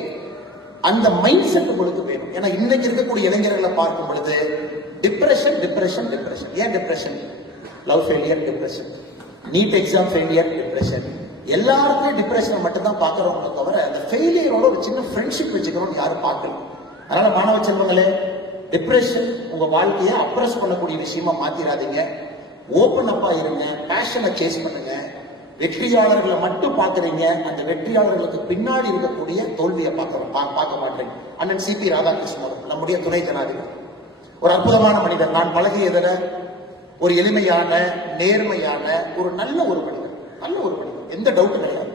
அந்த மைண்ட் செட் உங்களுக்கு வேணும். ஏன்னா இன்னைக்கு இருக்கக்கூடிய இளைஞர்களை பார்க்கும் பொழுது டிப்ரெஷன். ஏன் depression? Love failure depression, NEET exam failure depression. எல்லாருக்கும் டிப்ரெஷனை மட்டும் தான் பார்க்கறவங்க தவிர அந்த ஃபெயிலியரோட ஒரு சின்ன ஃப்ரெண்ட்ஷிப் வச்சுக்கணும்னு யாரும் பார்க்கணும். அதனால மாணவ செல்வங்களே, டிப்ரெஷன் உங்க வாழ்க்கையை அப்ரஸ் பண்ணக்கூடிய விஷயமா மாத்திராதீங்க. ஓப்பன் அப்பா இருங்க, பேஷனை சேஸ் பண்ணுங்க. வெற்றியாளர்களை மட்டும் பார்க்குறீங்க, அந்த வெற்றியாளர்களுக்கு பின்னாடி இருக்கக்கூடிய தோல்வியை பார்க்க மாட்டேங்க. அண்ணன் CP ராதாகிருஷ்ணன் நம்முடைய துணை ஜனாதிபதி, ஒரு அற்புதமான மனிதர். நான் பழகியதில் ஒரு எளிமையான, நேர்மையான, ஒரு நல்ல ஒரு மனிதர், எந்த டவுட்டும் கிடையாது.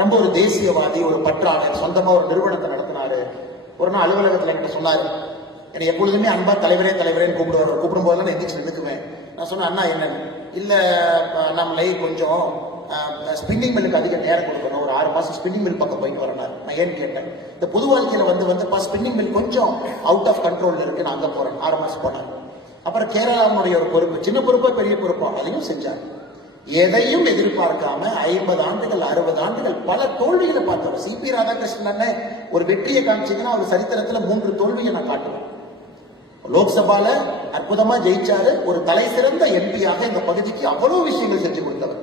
ரொம்ப ஒரு தேசியவாதி, ஒரு பற்றாளர், சொந்தமா ஒரு நிறுவனத்தை நடத்தினாரு. ஒரு நாள் அலுவலகத்தில் என்கிட்ட சொன்னாரு, என்னை எப்பொழுதுமே அன்பா தலைவரேன்னு கூப்பிடுவார். கூப்பிடும் போதெல்லாம் நான் எந்திரிச்சு நிற்குவேன். நான் சொன்னேன், அண்ணா என்னன்னு? இல்லை நம்மளை கொஞ்சம் ஸ்பின்னிங் மில்லுக்கு அதிக நேரம் கொடுக்கணும், ஒரு 6 மாசம் ஸ்பின்னிங் மில் பக்கம் போயிட்டு வரனார். நான் ஏன்னு கேட்டேன், இந்த பொது வாழ்க்கையில ஸ்பின்னிங் மில் கொஞ்சம் அவுட் ஆஃப் கண்ட்ரோல் இருக்கு, நான் அங்கே போறேன். 6 மாசம் போனேன். அப்புறம் கேரளாவுடைய ஒரு பொறுப்பு, சின்ன பொறுப்போ பெரிய பொறுப்போ, அதையும் செஞ்சார். எதையும் எதிர்பார்க்காம 50 ஆண்டுகள் 60 ஆண்டுகள் பல தோல்விகளை பார்த்தவர். CP ராதாகிருஷ்ணன் ஒரு வெற்றியை காமிச்சீங்கன்னா அவர் சரித்திரத்துல 3 தோல்வியை நான் காட்டுவேன். லோக்சபால அற்புதமா ஜெயிச்சாரு, ஒரு தலை சிறந்த எம்பியாக இந்த பகுதிக்கு அவ்வளவு விஷயங்கள் செஞ்சு கொடுத்தவர்.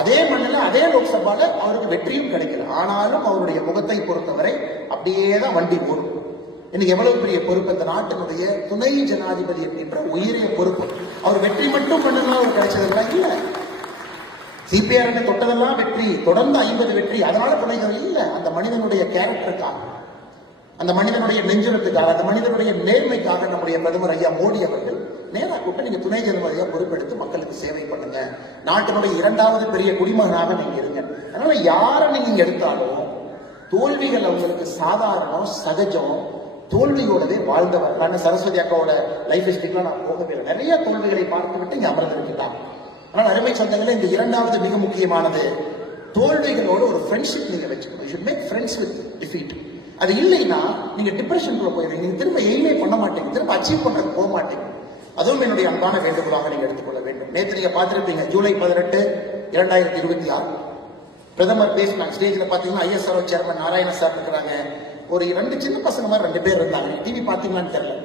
அதே மண்ணில் அதே லோக்சபால அவருக்கு வெற்றியும் கிடைக்கல. ஆனாலும் அவருடைய முகத்தை பொறுத்தவரை அப்படியேதான் வண்டி ஓடும். இன்னைக்கு எவ்வளவு பெரிய பொறுப்பு, இந்த நாட்டினுடைய துணை ஜனாதிபதி என்கின்ற உயரிய பொறுப்பு. அவர் வெற்றி மட்டும் பண்ணலாம் அவர் கிடைச்சதெல்லாம் இல்ல. CPR தொட்டதெல்லாம் வெற்றி, தொடர்ந்து 50 வெற்றி, அதனால துணை இல்ல. அந்த மனிதனுடைய கேரக்டருக்காக, அந்த மனிதனுடைய நெஞ்சுரத்துக்காக, அந்த மனிதனுடைய நேர்மைக்காக நம்முடைய பிரதமர் ஐயா மோடி அவர்கள் நேரா கூப்பிட்டு நீங்க துணை ஜனாதிபதியா பொறுப்பெடுத்து மக்களுக்கு சேவை பண்ணுங்க, நாட்டினுடைய 2வது பெரிய குடிமகனாக நீங்க இருங்க. அதனால யாரை நீங்க எடுத்தாலும் தோல்விகள் அவங்களுக்கு சாதாரணம், சகஜம். தோல்வியோடவே வாழ்ந்தவர். நான் சரஸ்வதி அக்காவோட லைஃப் ஹிஸ்டரிக்கெல்லாம் நான் போகவே இல்லை. நிறைய தோல்விகளை பார்த்து விட்டு இங்க அமர்ந்திருக்கிறாங்க. ஆனால் அருமை சொந்தங்களே, இந்த 2வது மிக முக்கியமானது, தோல்விகளோட ஒரு ஃப்ரெண்ட்ஷிப் நீங்க வச்சுக்கணும். You should make friends with defeat. அது இல்லைன்னா நீங்க டிப்ரெஷனுக்குள்ள போயிருவீங்க, நீங்க திரும்ப எய்மே பண்ண மாட்டீங்க, திரும்ப அச்சீவ் பண்றதுக்கு போக மாட்டீங்க. அதுவும் என்னுடைய அன்பான வேண்டுகோளாக நீங்க எடுத்துக்கொள்ள வேண்டும். நேற்று நீங்க பார்த்திருப்பீங்க, ஜூலை 18, 2026 பிரதமர் பேசினாங்க. ஸ்டேஜ்ல பாத்தீங்கன்னா ISRO சேர்மன் நாராயண சார் இருக்கிறாங்க. ஒரு 2 சின்ன பசங்க மாதிரி 2 பேர் இருந்தாங்க. டிவி பாத்தீங்களான்னு தெரியல.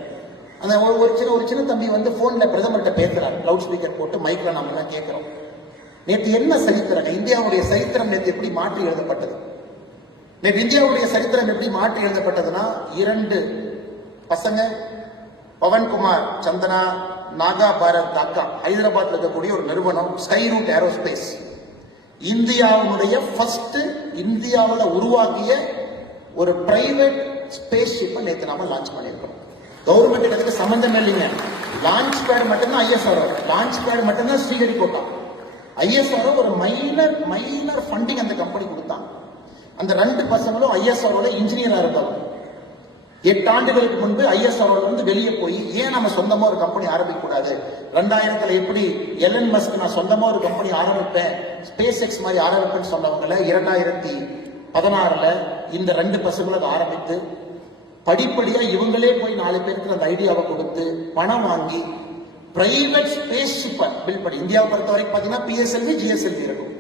அந்த ஒரு சின்ன தம்பி போன்ல பிரதமர்கிட்ட பேசுறாரு, லவுட் ஸ்பீக்கர் போட்டு மைக்ல நாம தான் கேட்கிறோம். நேற்று என்ன சரித்திரம், இந்தியாவுடைய சரித்திரம் நேற்று எப்படி மாற்றி எழுதப்பட்டது? நேற்று இந்தியாவுடைய சரித்திரம் எப்படி மாற்றி எழுதப்பட்டதுன்னா, 2 பசங்க பவன்குமார் சந்தனா நாகா பாரத் தாக்கா ஹைதராபாத்ல இருக்கக்கூடிய ஒரு நிறுவனம் ஸ்கை ரூட் ஏரோஸ்பேஸ் இந்தியாவுடைய ஃபர்ஸ்ட் இந்தியாவில் உருவாக்கிய ஒரு பிரைவேட் ஸ்பேஸ் ஷிப்பை நேற்று நாம லான்ச் பண்ணியிருக்கோம். கவர்மெண்ட் அதுக்கு சம்பந்தம் இல்லைங்க. லான்ச் பேட் மட்டும்தான் ஐஎஸ்ஆர்ஓ, லான்ச் பேட் மட்டும்தான் ஸ்ரீஹரிகோட்டா. ஐஎஸ்ஆர்ஓ ஒரு மைனர் ஃபண்டிங் அந்த கம்பெனி கொடுத்தாங்க. அந்த 2 பசங்களும் ஐஎஸ்ஆர்ஓல இன்ஜினியரா இருந்தவங்க. 8 ஆண்டுகளுக்கு முன்பு ஐஎஸ்ஆர்ஓல இருந்து வெளியே போய் ஏன் நம்ம சொந்தமா ஒரு கம்பெனி ஆரம்பிக்க கூடாது, 2000 எப்படி எலன் மஸ்க் நான் சொந்தமா ஒரு கம்பெனி ஆரம்பிப்பேன், ஸ்பேஸ் எக்ஸ் மாதிரி ஆரம்பிப்பேன்னு சொன்னவங்கள 2016 இந்த 2 பசங்களும் அதை ஆரம்பித்து படிப்படியா இவங்களே போய் 4 பேருக்கு அந்த ஐடியாவை கொடுத்து பணம் வாங்கி பிரைவேட் ஸ்பேஸ் ஷிப்பை பில்ட் பண்ணி, இந்தியாவை பொறுத்த வரைக்கும் பாத்தீங்கன்னா பிஎஸ்எல்வி ஜிஎஸ்எல்வி இருக்கும்,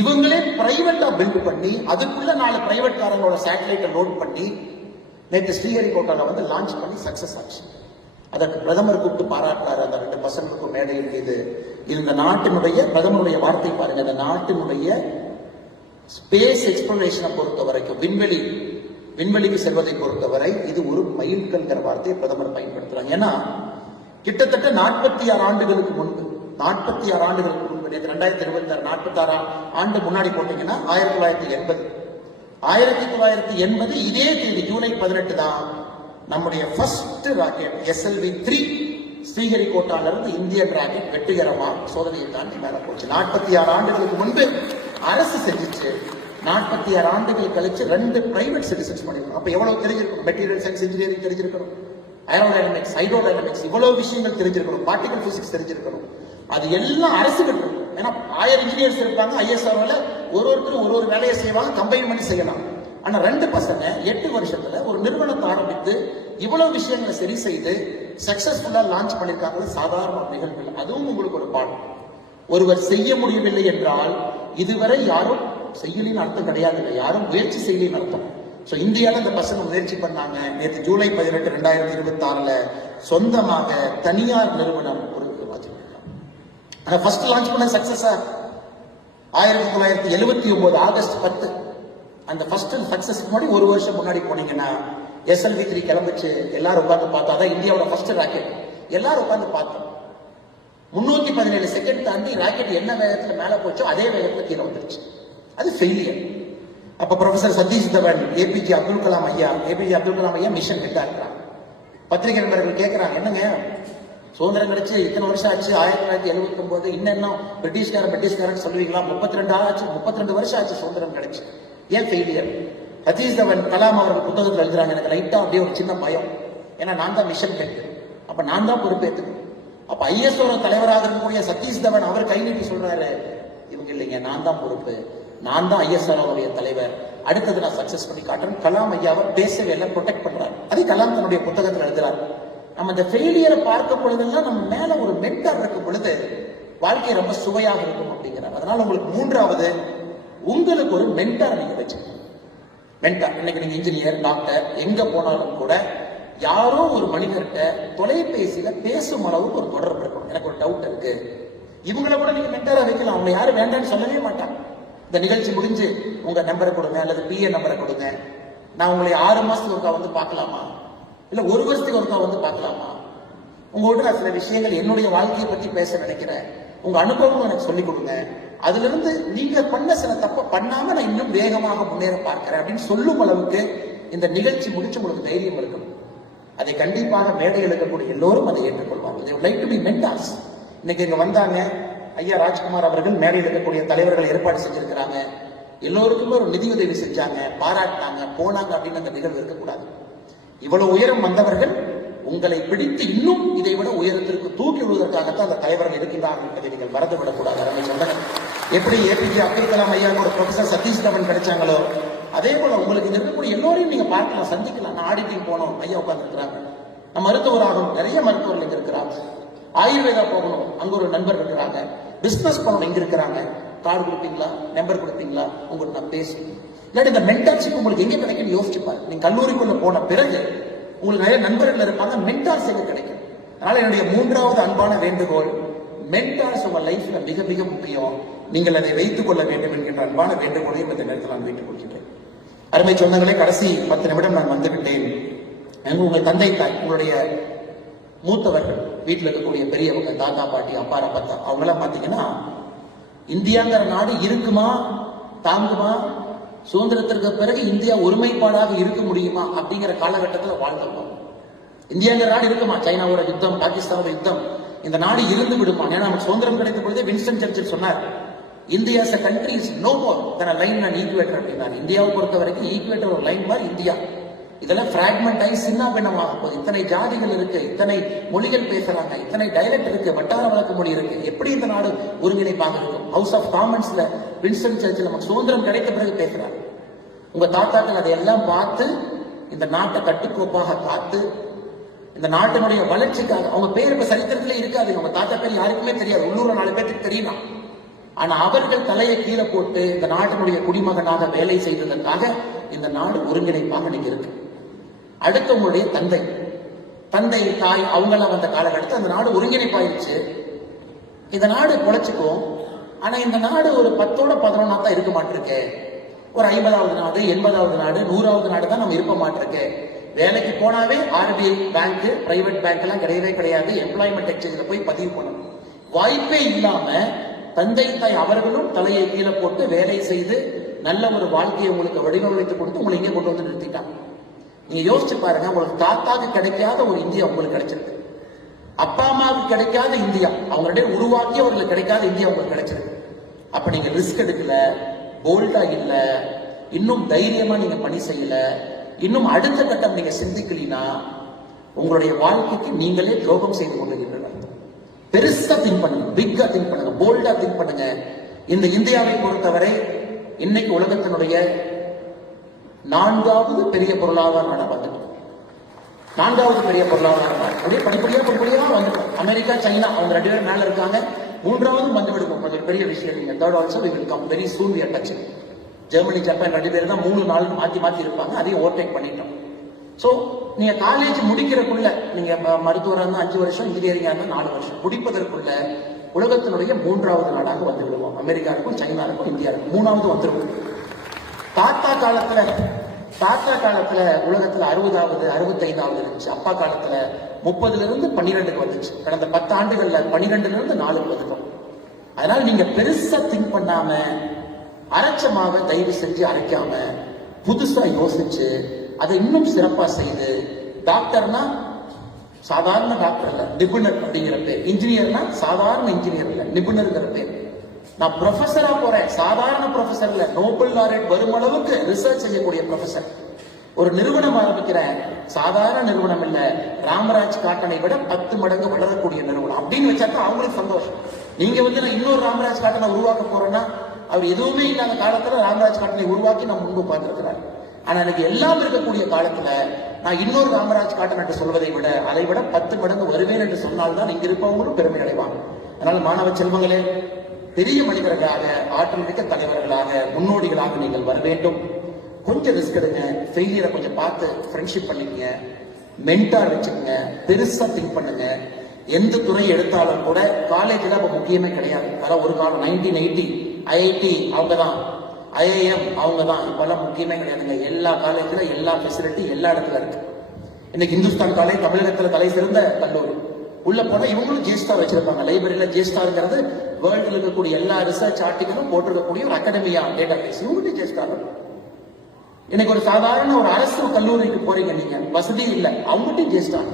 இவங்களே பிரைவேட்டா பில்ட் பண்ணி அதுக்குள்ள 4 பிரைவேட் காரங்களோட சேட்டலைட்டை லோட் பண்ணி நேற்று ஸ்ரீஹரிகோட்டால வந்து லான்ச் பண்ணி சக்சஸ் ஆச்சு. அதற்கு பிரதமர் கூப்பிட்டு பாராட்டுறாரு. அந்த 2 பசங்களுக்கும் மேடையில் இது இந்த நாட்டினுடைய பிரதமருடைய வார்த்தை பாருங்க, இந்த நாட்டினுடைய ஸ்பேஸ் எக்ஸ்ப்ளோரேஷனை பொறுத்த வரைக்கும் விண்வெளிக்கு செல்வதை பொறுத்தவரை இது ஒரு மைல்கல்ங்கிற வார்த்தையை பிரதமர் பயன்படுத்துறாங்க. ஏன்னா கிட்டத்தட்ட 46 ஆண்டுகளுக்கு முன்பு 2026 46 ஆண்டு முன்னாடி போட்டீங்கன்னா 1980 இதே தேதி ஜூலை 18 தான் நம்முடைய ஃபர்ஸ்ட் ராக்கெட் SLV-3 ஸ்ரீஹரிகோட்டால இருந்து இந்தியன் ராக்கெட் வெற்றிகரமா சோதனையை தாண்டி மேல போச்சு. 46 ஆண்டுகளுக்கு முன்பு அரசு செஞ்சிச்சு. 46 ஆண்டுகள் கழிச்சு 2 பிரைவேட் சிட்டிசன்ஸ் பண்ணிருக்கணும். அப்ப எவ்வளவு தெரிஞ்சிருக்கணும், மெட்டீரியல் சயின்ஸ் இன்ஜினியரிங் தெரிஞ்சிருக்கணும், ஏரோடைனமிக்ஸ் ஹைட்ரோடைனமிக்ஸ் இவ்வளவு விஷயங்கள் தெரிஞ்சிருக்கணும், பார்ட்டிகல் பிசிக்ஸ் தெரிஞ்சிருக்கணும். அது எல்லாம் அரசு கட்டணும். ஏன்னா 1000 இன்ஜினியர்ஸ் இருப்பாங்க ஐஎஸ்ஆர்ஓல, ஒருத்தரும் ஒரு வேலையை செய்வாங்க, கம்பைன் பண்ணி செய்யலாம். ஆனா 2 பசங்க 8 வருஷத்துல ஒரு நிறுவனத்தை ஆரம்பித்து இவ்வளவு விஷயங்களை சரி செய்து சக்சஸ்ஃபுல்லா லான்ச் பண்ணிருக்காங்க. சாதாரண நிகழ்வு. அதுவும் உங்களுக்கு ஒரு பாடம். ஒருவர் செய்ய முடியவில்லை என்றால் இதுவரை யாரும் செய்யலின்னு அர்த்தம் கிடையாது, யாரும் முயற்சி செய்யலின்னு அர்த்தம். சோ இந்தியாவில் இந்த பசங்க முயற்சி பண்ணாங்க. நேற்று ஜூலை 18 2026 சொந்தமாக தனியார் நிறுவனம் ஒரு ஃபர்ஸ்ட் லான்ச் பண்ண சக்சஸா 1979 ஆகஸ்ட் 10 அந்த ஃபர்ஸ்ட் சக்சஸ் முன்னாடி ஒரு வருஷம் முன்னாடி போனீங்கன்னா SLV-3 கிளம்பிச்சு. எல்லாரும் உட்காந்து பார்த்தா தான் இந்தியாவோட ஃபர்ஸ்ட் ராக்கெட். எல்லாரும் உட்காந்து பார்த்தோம். 317 செகண்ட் தாண்டி ராக்கெட் என்ன வேகத்துல மேல போச்சோ அதே வேகத்துல கீழே வந்துருச்சு. அது ஃபெயிலியர். அப்ப ப்ரொஃபசர் சதீஷ் தவன் ஏபிஜே அப்துல் கலாம் ஐயா மிஷன் ஹெட்டா இருக்கிறாங்க. பத்திரிகை நண்பர்கள் கேட்கிறாங்க, என்னங்க சுதந்திரம் கிடைச்சு இத்தனை வருஷம் ஆச்சு, 1979 இன்னும் பிரிட்டிஷ்காரன் சொல்லுவீங்களா? 32 வருஷம் ஆச்சு சுதந்திரம் கிடைச்சு, ஏன் ஃபெயிலியர்? சதீஷ் தவன் கலாம் அவர்கள் புத்தகத்தில் எழுதுறாங்க, எனக்கு லைட்டா அப்படியே ஒரு சின்ன பயம். ஏன்னா நான் தான் மிஷன் ஹெட், அப்ப நான் தான் பொறுப்பேற்றுக்கணும். அப்ப ஐஎஸ்ஓ தலைவராக இருக்கக்கூடிய சதீஷ் தவன் அவர் கை நீட்டி சொல்றாரு, இவங்க இல்லைங்க, நான் தான் பொறுப்பு, நான் தான் ஐஎஸ்ஆர்ஓடைய தலைவர், அடுத்தது நான் சக்சஸ் பண்ணி காட்டுறேன். கலாம் ஐயாவை பேசவே இல்லை, ப்ரொடெக்ட் பண்றாரு. அதே கலாம் தன்னுடைய புத்தகத்தில் எழுதுறாரு. நம்ம இந்த ஃபெயிலியரை பார்க்கும் பொழுதெல்லாம் நம்ம மேல ஒரு மென்டார் இருக்கும் பொழுது வாழ்க்கை ரொம்ப சுவையாக இருக்கும் அப்படிங்கிறார். அதனால உங்களுக்கு 3வது உங்களுக்கு ஒரு மென்டார் நீங்க வச்சுக்கணும். மென்டார் இன்னைக்கு நீங்க இன்ஜினியர் டாக்டர் எங்க போனாலும் கூட யாரோ ஒரு மனிதர்கிட்ட தொலைபேசியில பேசும் அளவுக்கு ஒரு தொடர்பு இருக்கணும். எனக்கு ஒரு டவுட் இருக்கு, இவங்களை கூட நீங்க மென்டாரா வைக்கலாம். அவங்க யாரும் வேண்டாம்னு சொல்லவே மாட்டாங்க. இந்த நிகழ்ச்சி முடிஞ்சு உங்க நம்பரை கொடுங்க அல்லது PA நம்பரை கொடுங்க, நான் உங்களை 6 மாசத்துக்கு ஒருக்கா வந்து பார்க்கலாமா, இல்ல 1 வருஷத்துக்கு ஒருக்கா வந்து பார்க்கலாமா, உங்கள்கிட்ட நான் சில விஷயங்கள் என்னுடைய வாழ்க்கையை பத்தி பேச நினைக்கிறேன், உங்க அனுபவம் எனக்கு சொல்லிக் கொடுங்க, அதுல இருந்து நீங்க பண்ண சில தப்ப பண்ணாம நான் இன்னும் வேகமாக முன்னேற பார்க்கிறேன் அப்படின்னு சொல்லும் அளவுக்கு இந்த நிகழ்ச்சி முடிச்சு உங்களுக்கு தைரியம் இருக்கணும். அதை கண்டிப்பாக மேடையில் இருக்கக்கூடிய எல்லோரும் அதை ஏற்றுக்கொள்வாங்க. they would like to be mentors. இன்னைக்கு இங்க வந்தாங்க ஐயா ராஜ்குமார் அவர்கள், மேடையில் இருக்கக்கூடிய தலைவர்கள் ஏற்பாடு செஞ்சிருக்கிறாங்க, எல்லோருக்குமே ஒரு நிதியுதவி செஞ்சாங்க, பாராட்டினாங்க, போனாங்க அப்படின்னு அந்த நிகழ்வு இருக்கக்கூடாது. இவ்வளவு உயரம் வந்தவர்கள் உங்களை பிடித்து இன்னும் இதை விட உயரத்திற்கு தூக்கி விடுவதற்காகத்தான் அந்த தலைவர்கள் இருக்கின்றார்கள் என்பதை நீங்கள் மறந்து விடக்கூடாது. எப்படி ஏபிஜே அப்துல் கலாம் ஐயா ஒரு ப்ரொஃபசர் சதீஷ் தவன் கிடைச்சாங்களோ அதே போல உங்களுக்கு இருக்கக்கூடிய எல்லோரையும் நீங்க பார்க்கலாம், சந்திக்கலாம். நான் ஆடிட்டிங் போனோம், ஐயா உட்கார்ந்து இருக்கிறாங்க. நம்ம மருத்துவர் ஆகணும், நிறைய மருத்துவர்கள் இங்க இருக்கிறாங்க. ஆயுர்வேதா போகணும், அங்க ஒரு நண்பர் இருக்கிறாங்க. பிசினஸ் பண்ணணும், இங்க இருக்கிறாங்க. கார்டு கொடுப்பீங்களா, நம்பர் கொடுப்பீங்களா, உங்களுக்கு நான் பேசுவேன். இல்லாட்டி இந்த மென்டார்ஷிப் உங்களுக்கு எங்க கிடைக்கும் யோசிச்சுப்பாரு. நீங்க கல்லூரிக்குள்ள போன பிறகு உங்களுக்கு நிறைய நண்பர்கள் இருப்பாங்க, மென்டார்ஸ் எங்க கிடைக்கும். அதனால என்னுடைய 3வது அன்பான வேண்டுகோள், மென்டார்ஸ் உங்க லைஃப்ல மிக மிக முக்கியம். நீங்கள் அதை வைத்துக் கொள்ள வேண்டும் என்கின்ற அன்பான வேண்டுகோளையும் இந்த நேரத்தில் நான் வைத்துக் கொள்கிறேன். அருமை சொந்தங்களே, கடைசி 10 நிமிடம் நான் வந்துவிட்டேன். உங்கள் தந்தை தாய், உங்களுடைய மூத்தவர்கள் வீட்டில் இருக்கக்கூடிய பெரியவங்க, தாத்தா பாட்டி, அப்பா அப்பத்தா, அவங்கெல்லாம் பார்த்தீங்கன்னா இந்தியாங்கிற நாடு இருக்குமா, தாங்குமா, சுதந்திரத்திற்கு பிறகு இந்தியா ஒருமைப்பாடாக இருக்க முடியுமா அப்படிங்கிற காலகட்டத்தில் வாழ்ந்தோம். இந்தியாங்கிற நாடு இருக்குமா, சைனாவோட யுத்தம், பாகிஸ்தானோட யுத்தம், இந்த நாடு இருந்து விடுமா? ஏன்னா நமக்கு சுதந்திரம் கிடைத்த பொழுதே வின்ஸ்டன் சர்ச்சில் சொன்னார், India as a country is no more than a line and equator அப்படின்னாரு. இந்தியாவை பொறுத்த வரைக்கும் ஈக்குவேட்டர் ஒரு லைன் மாதிரி இந்தியா. இதெல்லாம் பிராக்மெண்ட் ஆகி சின்ன பின்னமாக போகுது. இத்தனை ஜாதிகள் இருக்கு, இத்தனை மொழிகள் பேசுறாங்க, இத்தனை டைலக்ட் இருக்கு, வட்டார வழக்கு மொழி இருக்கு. எப்படி இந்த நாடு ஒருங்கிணைப்பாக இருக்கும்? ஹவுஸ் ஆஃப் காமன்ஸ்ல வின்ஸ்டன் சர்ச்சில் நமக்கு சுதந்திரம் கிடைத்த பிறகு பேசுறாங்க. உங்க தாத்தாக்கள் அதையெல்லாம் பார்த்து இந்த நாட்டை கட்டுக்கோப்பாக காத்து இந்த நாட்டினுடைய வளர்ச்சிக்காக, அவங்க பேர் இப்ப சரித்திரத்திலே இருக்காது, அவங்க தாத்தா பேர் யாருக்குமே தெரியாது, உள்ளூர் 4 பேருக்கு தெரியலாம். ஆனா அவர்கள் தலையை கீழே போட்டு இந்த நாட்டினுடைய குடிமகனாக வேலை செய்ததற்காக இந்த நாடு ஒருங்கிணைப்பாக இன்னைக்கு இருக்கு. அடுத்த உங்களுடைய தந்தை தாய் அவங்கெல்லாம் வந்த காலகட்டத்தில் அந்த நாடு ஒருங்கிணைப்பாயிருச்சு. இந்த நாடு பொழைச்சுக்கும். ஆனா இந்த நாடு ஒரு 10ஓட 11 தான் இருக்க மாட்டிருக்கு. ஒரு 50வது நாடு, 80வது நாடு, 100வது நாடு தான் நம்ம இருக்க மாட்டிருக்கு. வேலைக்கு போனாவே RBI பேங்க், பிரைவேட் பேங்க் எல்லாம் கிடையவே கிடையாது. எம்ப்ளாய்மெண்ட் எக்ஸ்சேஞ்சில் போய் பதிவு பண்ணணும். வாய்ப்பே இல்லாம தந்தை தாய் அவர்களும் தலையை கீழே போட்டு வேலை செய்து நல்ல ஒரு வாழ்க்கையை உங்களுக்கு வடிவமைத்து கொடுத்து உங்களை இங்கே கொண்டு வந்து நிறுத்திட்டாங்க. நீங்க யோசிச்சு பாருங்க, உங்களுக்கு தாத்தாக்கு கிடைக்காத ஒரு இந்தியா உங்களுக்கு கிடைச்சிருக்கு. அப்பா அம்மாவுக்கு கிடைக்காத இந்தியா, அவங்களுடைய உருவாக்கி அவர்களுக்கு கிடைக்காத இந்தியா உங்களுக்கு கிடைச்சிருக்கு. அப்ப நீங்க ரிஸ்க் எடுக்கல, போல்டா இல்ல, இன்னும் தைரியமா நீங்க பணி செய்யல, இன்னும் அடுத்த கட்டம் நீங்க சிந்திக்கலினா உங்களுடைய வாழ்க்கைக்கு நீங்களே துரோகம் செய்து கொண்டிருக்கின்றனர். பெருசா திங்க் பண்ணுங்க, பிக்கா திங்க் பண்ணுங்க, போல்டா திங்க் பண்ணுங்க. இந்த இந்தியாவை பொறுத்தவரை இன்னைக்கு உலகத்தினுடைய 4வது பெரிய பொருளாதார நாடு வந்துட்டோம். 4வது பெரிய பொருளாதார நாடு அப்படியே படிப்படியா வந்துட்டோம். அமெரிக்கா, சைனா அவங்க 2 பேரும் மேல இருக்காங்க. 3வது வந்து விடுவோம். கொஞ்சம் பெரிய விஷயம் இல்லைங்க. Third also we will come very soon. We are touching. Germany, Japan 2 பேர் தான் 3-4 மாத்தி இருப்பாங்க. அதையும் ஓவர்டேக் பண்ணிட்டோம். சோ நீங்க காலேஜ் முடிக்கிறதுக்குள்ள, நீங்க மருத்துவராக இருந்தா 5 வருஷம், இன்ஜினியரிங்கா இருந்தா 4 வருஷம் முடிப்பதற்குள்ள உலகத்தினுடைய 3வது நாடாக வந்து விடுவோம். அமெரிக்காவுக்கும், சைனாவுக்கும், இந்தியாவுக்கும் 3வது வந்துருவோம். தாத்தா காலத்துல உலகத்துல 60வது 65வது இருந்துச்சு. அப்பா காலத்துல 30லிருந்து 12க்கு வந்துச்சு. கடந்த 10 ஆண்டுகள்ல 12லிருந்து 4க்கு வந்துட்டோம். அதனால நீங்க பெருசா திங்க் பண்ணாம, அரைச்சமாக தயவு செஞ்சு அரைக்காம புதுசா யோசிச்சு அதை இன்னும் சிறப்பா செய்து, டாக்டர்னா சாதாரண டாக்டர் இல்ல, நிபுணர் அப்படிங்கிற பேர். இன்ஜினியர்னா சாதாரண இன்ஜினியர் இல்ல, நிபுணர்ங்கிற பேர். நான் ப்ரொஃபஸரா போறேன், சாதாரண ப்ரொஃபஸர் இல்ல, நோபல் லாரேட் வரும் அளவுக்கு ரிசர்ச் செய்யக்கூடிய ப்ரொஃபஸர். ஒரு நிறுவனம் ஆரம்பிக்கிறேன், சாதாரண நிறுவனம் இல்ல, ராமராஜ் காட்டனை விட 10 மடங்கு வளரக்கூடிய நிறுவனம் அப்படின்னு வச்சாக்கா அவங்களுக்கு சந்தோஷம். நீங்க வந்து நான் இன்னொரு ராமராஜ் காட்டனை உருவாக்க போறேன்னா, அவர் எதுவுமே இல்லாத காலத்துல ராமராஜ் காட்டனை உருவாக்கி நான் முன்பு பார்த்திருக்கிறார். ஆனா எனக்கு எல்லாம் இருக்கக்கூடிய காலத்துல நான் இன்னொரு ராமராஜ் காட்டன் என்று சொல்வதை விட அதை விட 10 மடங்கு வருவேன் என்று சொன்னால்தான் இங்க இருப்பவங்களும் பெருமை அடைவாங்க. அதனால மாணவ செல்வங்களே, பெரிய மனிதர்களாக, ஆற்றல் மிக்க தலைவர்களாக, முன்னோடிகளாக நீங்கள் வர வேண்டும். கொஞ்சம் ரிஸ்க் எடுங்க, ஃபெயிலியரை கொஞ்சம் பார்த்து ஃப்ரெண்ட்ஷிப் பண்ணிக்கங்க, மென்டார் வச்சுக்கோங்க, பெருசா திங்க் பண்ணுங்க. எந்த துறை எடுத்தாலும் கூட காலேஜ்ல அப்ப முக்கியமே கிடையாது. அதான் ஒரு காலம் 1980 IIT அவங்கதான், IIM அவங்கதான், இப்பெல்லாம் முக்கியமே கிடையாதுங்க. எல்லா காலேஜ்ல எல்லா ஃபெசிலிட்டி எல்லா இடத்துல இருக்கு. இன்னைக்கு இந்துஸ்தான் காலேஜ் தமிழகத்துல தலை சிறந்த கல்லூரி. உள்ள போனா இவங்களும் ஜேஸ்டார் வச்சிருப்பாங்க. லைப்ரரியில ஜேஸ்டார்ங்கிறது வேர்ல்டுல இருக்கக்கூடிய எல்லா ரிசர்ச் ஆர்டிகளும் போட்டிருக்கக்கூடிய ஒரு அகாடமியா டேட்டா பேஸ். இவங்களும் ஜேஸ்டார். இன்னைக்கு ஒரு சாதாரண ஒரு அரசு கல்லூரிக்கு போறீங்க, நீங்க வசதி இல்லை, அவங்ககிட்ட ஜேஸ்டார்.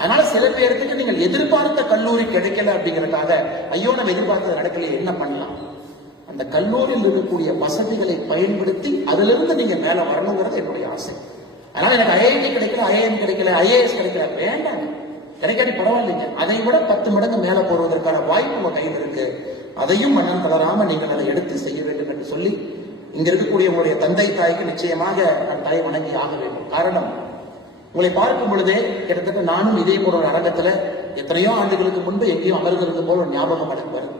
அதனால சில பேருக்கு நீங்கள் எதிர்பார்த்த கல்லூரி கிடைக்கல அப்படிங்கறதுக்காக ஐயோ நம்ம எதிர்பார்த்தது நடக்கல, என்ன பண்ணலாம்? அந்த கல்லூரியில் இருக்கக்கூடிய வசதிகளை பயன்படுத்தி அதிலிருந்து நீங்க மேல வரணுங்கிறது என்னுடைய ஆசை. அதனால எனக்கு IIT கிடைக்கல, IIM கிடைக்கல, IAS கிடைக்கல, வேண்டாம், கிடைக்காட்டி பரவாயில்லைங்க. அதை விட 10 மடங்கு மேல போடுவதற்கான வாய்ப்பு உங்க கையில் இருக்கு. அதையும் மனம் தளராம நீங்கள் அதை எடுத்து செய்ய வேண்டும் என்று சொல்லி, இங்க இருக்கக்கூடிய உங்களுடைய தந்தை தாய்க்கு நிச்சயமாக நான் தாய் வணங்கி ஆக வேண்டும். காரணம், உங்களை பார்க்கும் பொழுதே கிட்டத்தட்ட நானும் இதே போல ஒரு அரங்கத்துல எத்தனையோ ஆண்டுகளுக்கு முன்பு எங்கேயும் அமர்ந்திருந்த போல ஒரு ஞாபகம் எனக்கு வரும்.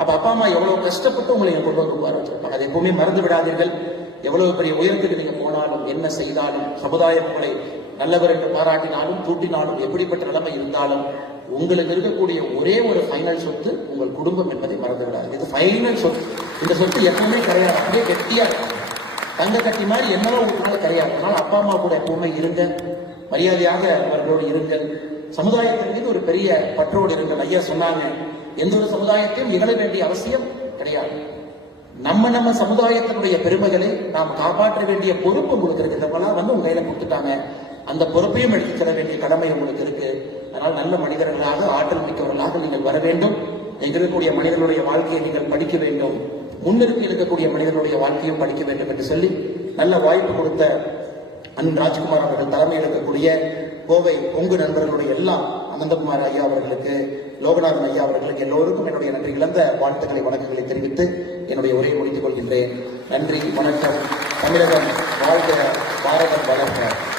அப்ப அப்பா அம்மா எவ்வளவு கஷ்டப்பட்டு உங்களை கொண்டு வந்து உட்கார வச்சிருப்பாங்க. அதை எப்பவுமே மறந்து விடாதீர்கள். எவ்வளவு பெரிய உயரத்துக்கு நீங்க போனாலும், என்ன செய்தாலும், சமுதாயம் உங்களை நல்லவர் என்று பாராட்டினாலும் தூட்டினாலும், எப்படிப்பட்ட நிலைமை இருந்தாலும், உங்களுக்கு இருக்கக்கூடிய ஒரே ஒரு ஃபைனல் சொத்து உங்கள் குடும்பம் என்பதை மறந்து விடாது. இது ஃபைனல் சொத்து. இந்த சொத்து எப்பவுமே கிடையாது, அப்படியே கெட்டியா இருக்கும். தங்க கட்டி மாதிரி என்னவோ உங்களால கிடையாது. அதனால அப்பா அம்மா கூட எப்பவுமே இருங்க, மரியாதையாக அவர்களோடு இருங்கள். சமுதாயத்தின் மீது ஒரு பெரிய பற்றோடு இருங்கள். ஐயா சொன்னாங்க, எந்த ஒரு சமுதாயத்தையும் இகழ வேண்டிய அவசியம் கிடையாது. நம்ம சமுதாயத்தினுடைய பெருமைகளை நாம் காப்பாற்ற வேண்டிய பொறுப்பு உங்களுக்கு இருக்கு. இதெல்லாம் உங்க கையில கொடுத்துட்டாங்க, அந்த பொறுப்பையும் எடுத்து செல்ல வேண்டிய கடமை உங்களுக்கு இருக்கு. அதனால் நல்ல மனிதர்களாக, ஆற்றல் மிக்கவர்களாக நீங்கள் வர வேண்டும். இங்க இருக்கக்கூடிய மனிதனுடைய வாழ்க்கையை நீங்கள் படிக்க வேண்டும், முன்னிறுத்தி இருக்கக்கூடிய மனிதனுடைய வாழ்க்கையும் படிக்க வேண்டும் என்று சொல்லி நல்ல வாய்ப்பு கொடுத்த அண்ணன் ராஜ்குமார் அவர்கள் தலைமை எடுக்கக்கூடிய கோவை கொங்கு நண்பர்களுடைய எல்லாம் அனந்தகுமார் ஐயா அவர்களுக்கு, லோகநாதன் ஐயா அவர்களுக்கு எல்லோருக்கும் என்னுடைய நன்றி இழந்த வாழ்த்துக்களை, வணக்கங்களை தெரிவித்து என்னுடைய உரையை முடித்துக் கொள்கின்றேன். நன்றி, வணக்கம். தமிழகம் வாழ்க, பாரதம் வளர்க.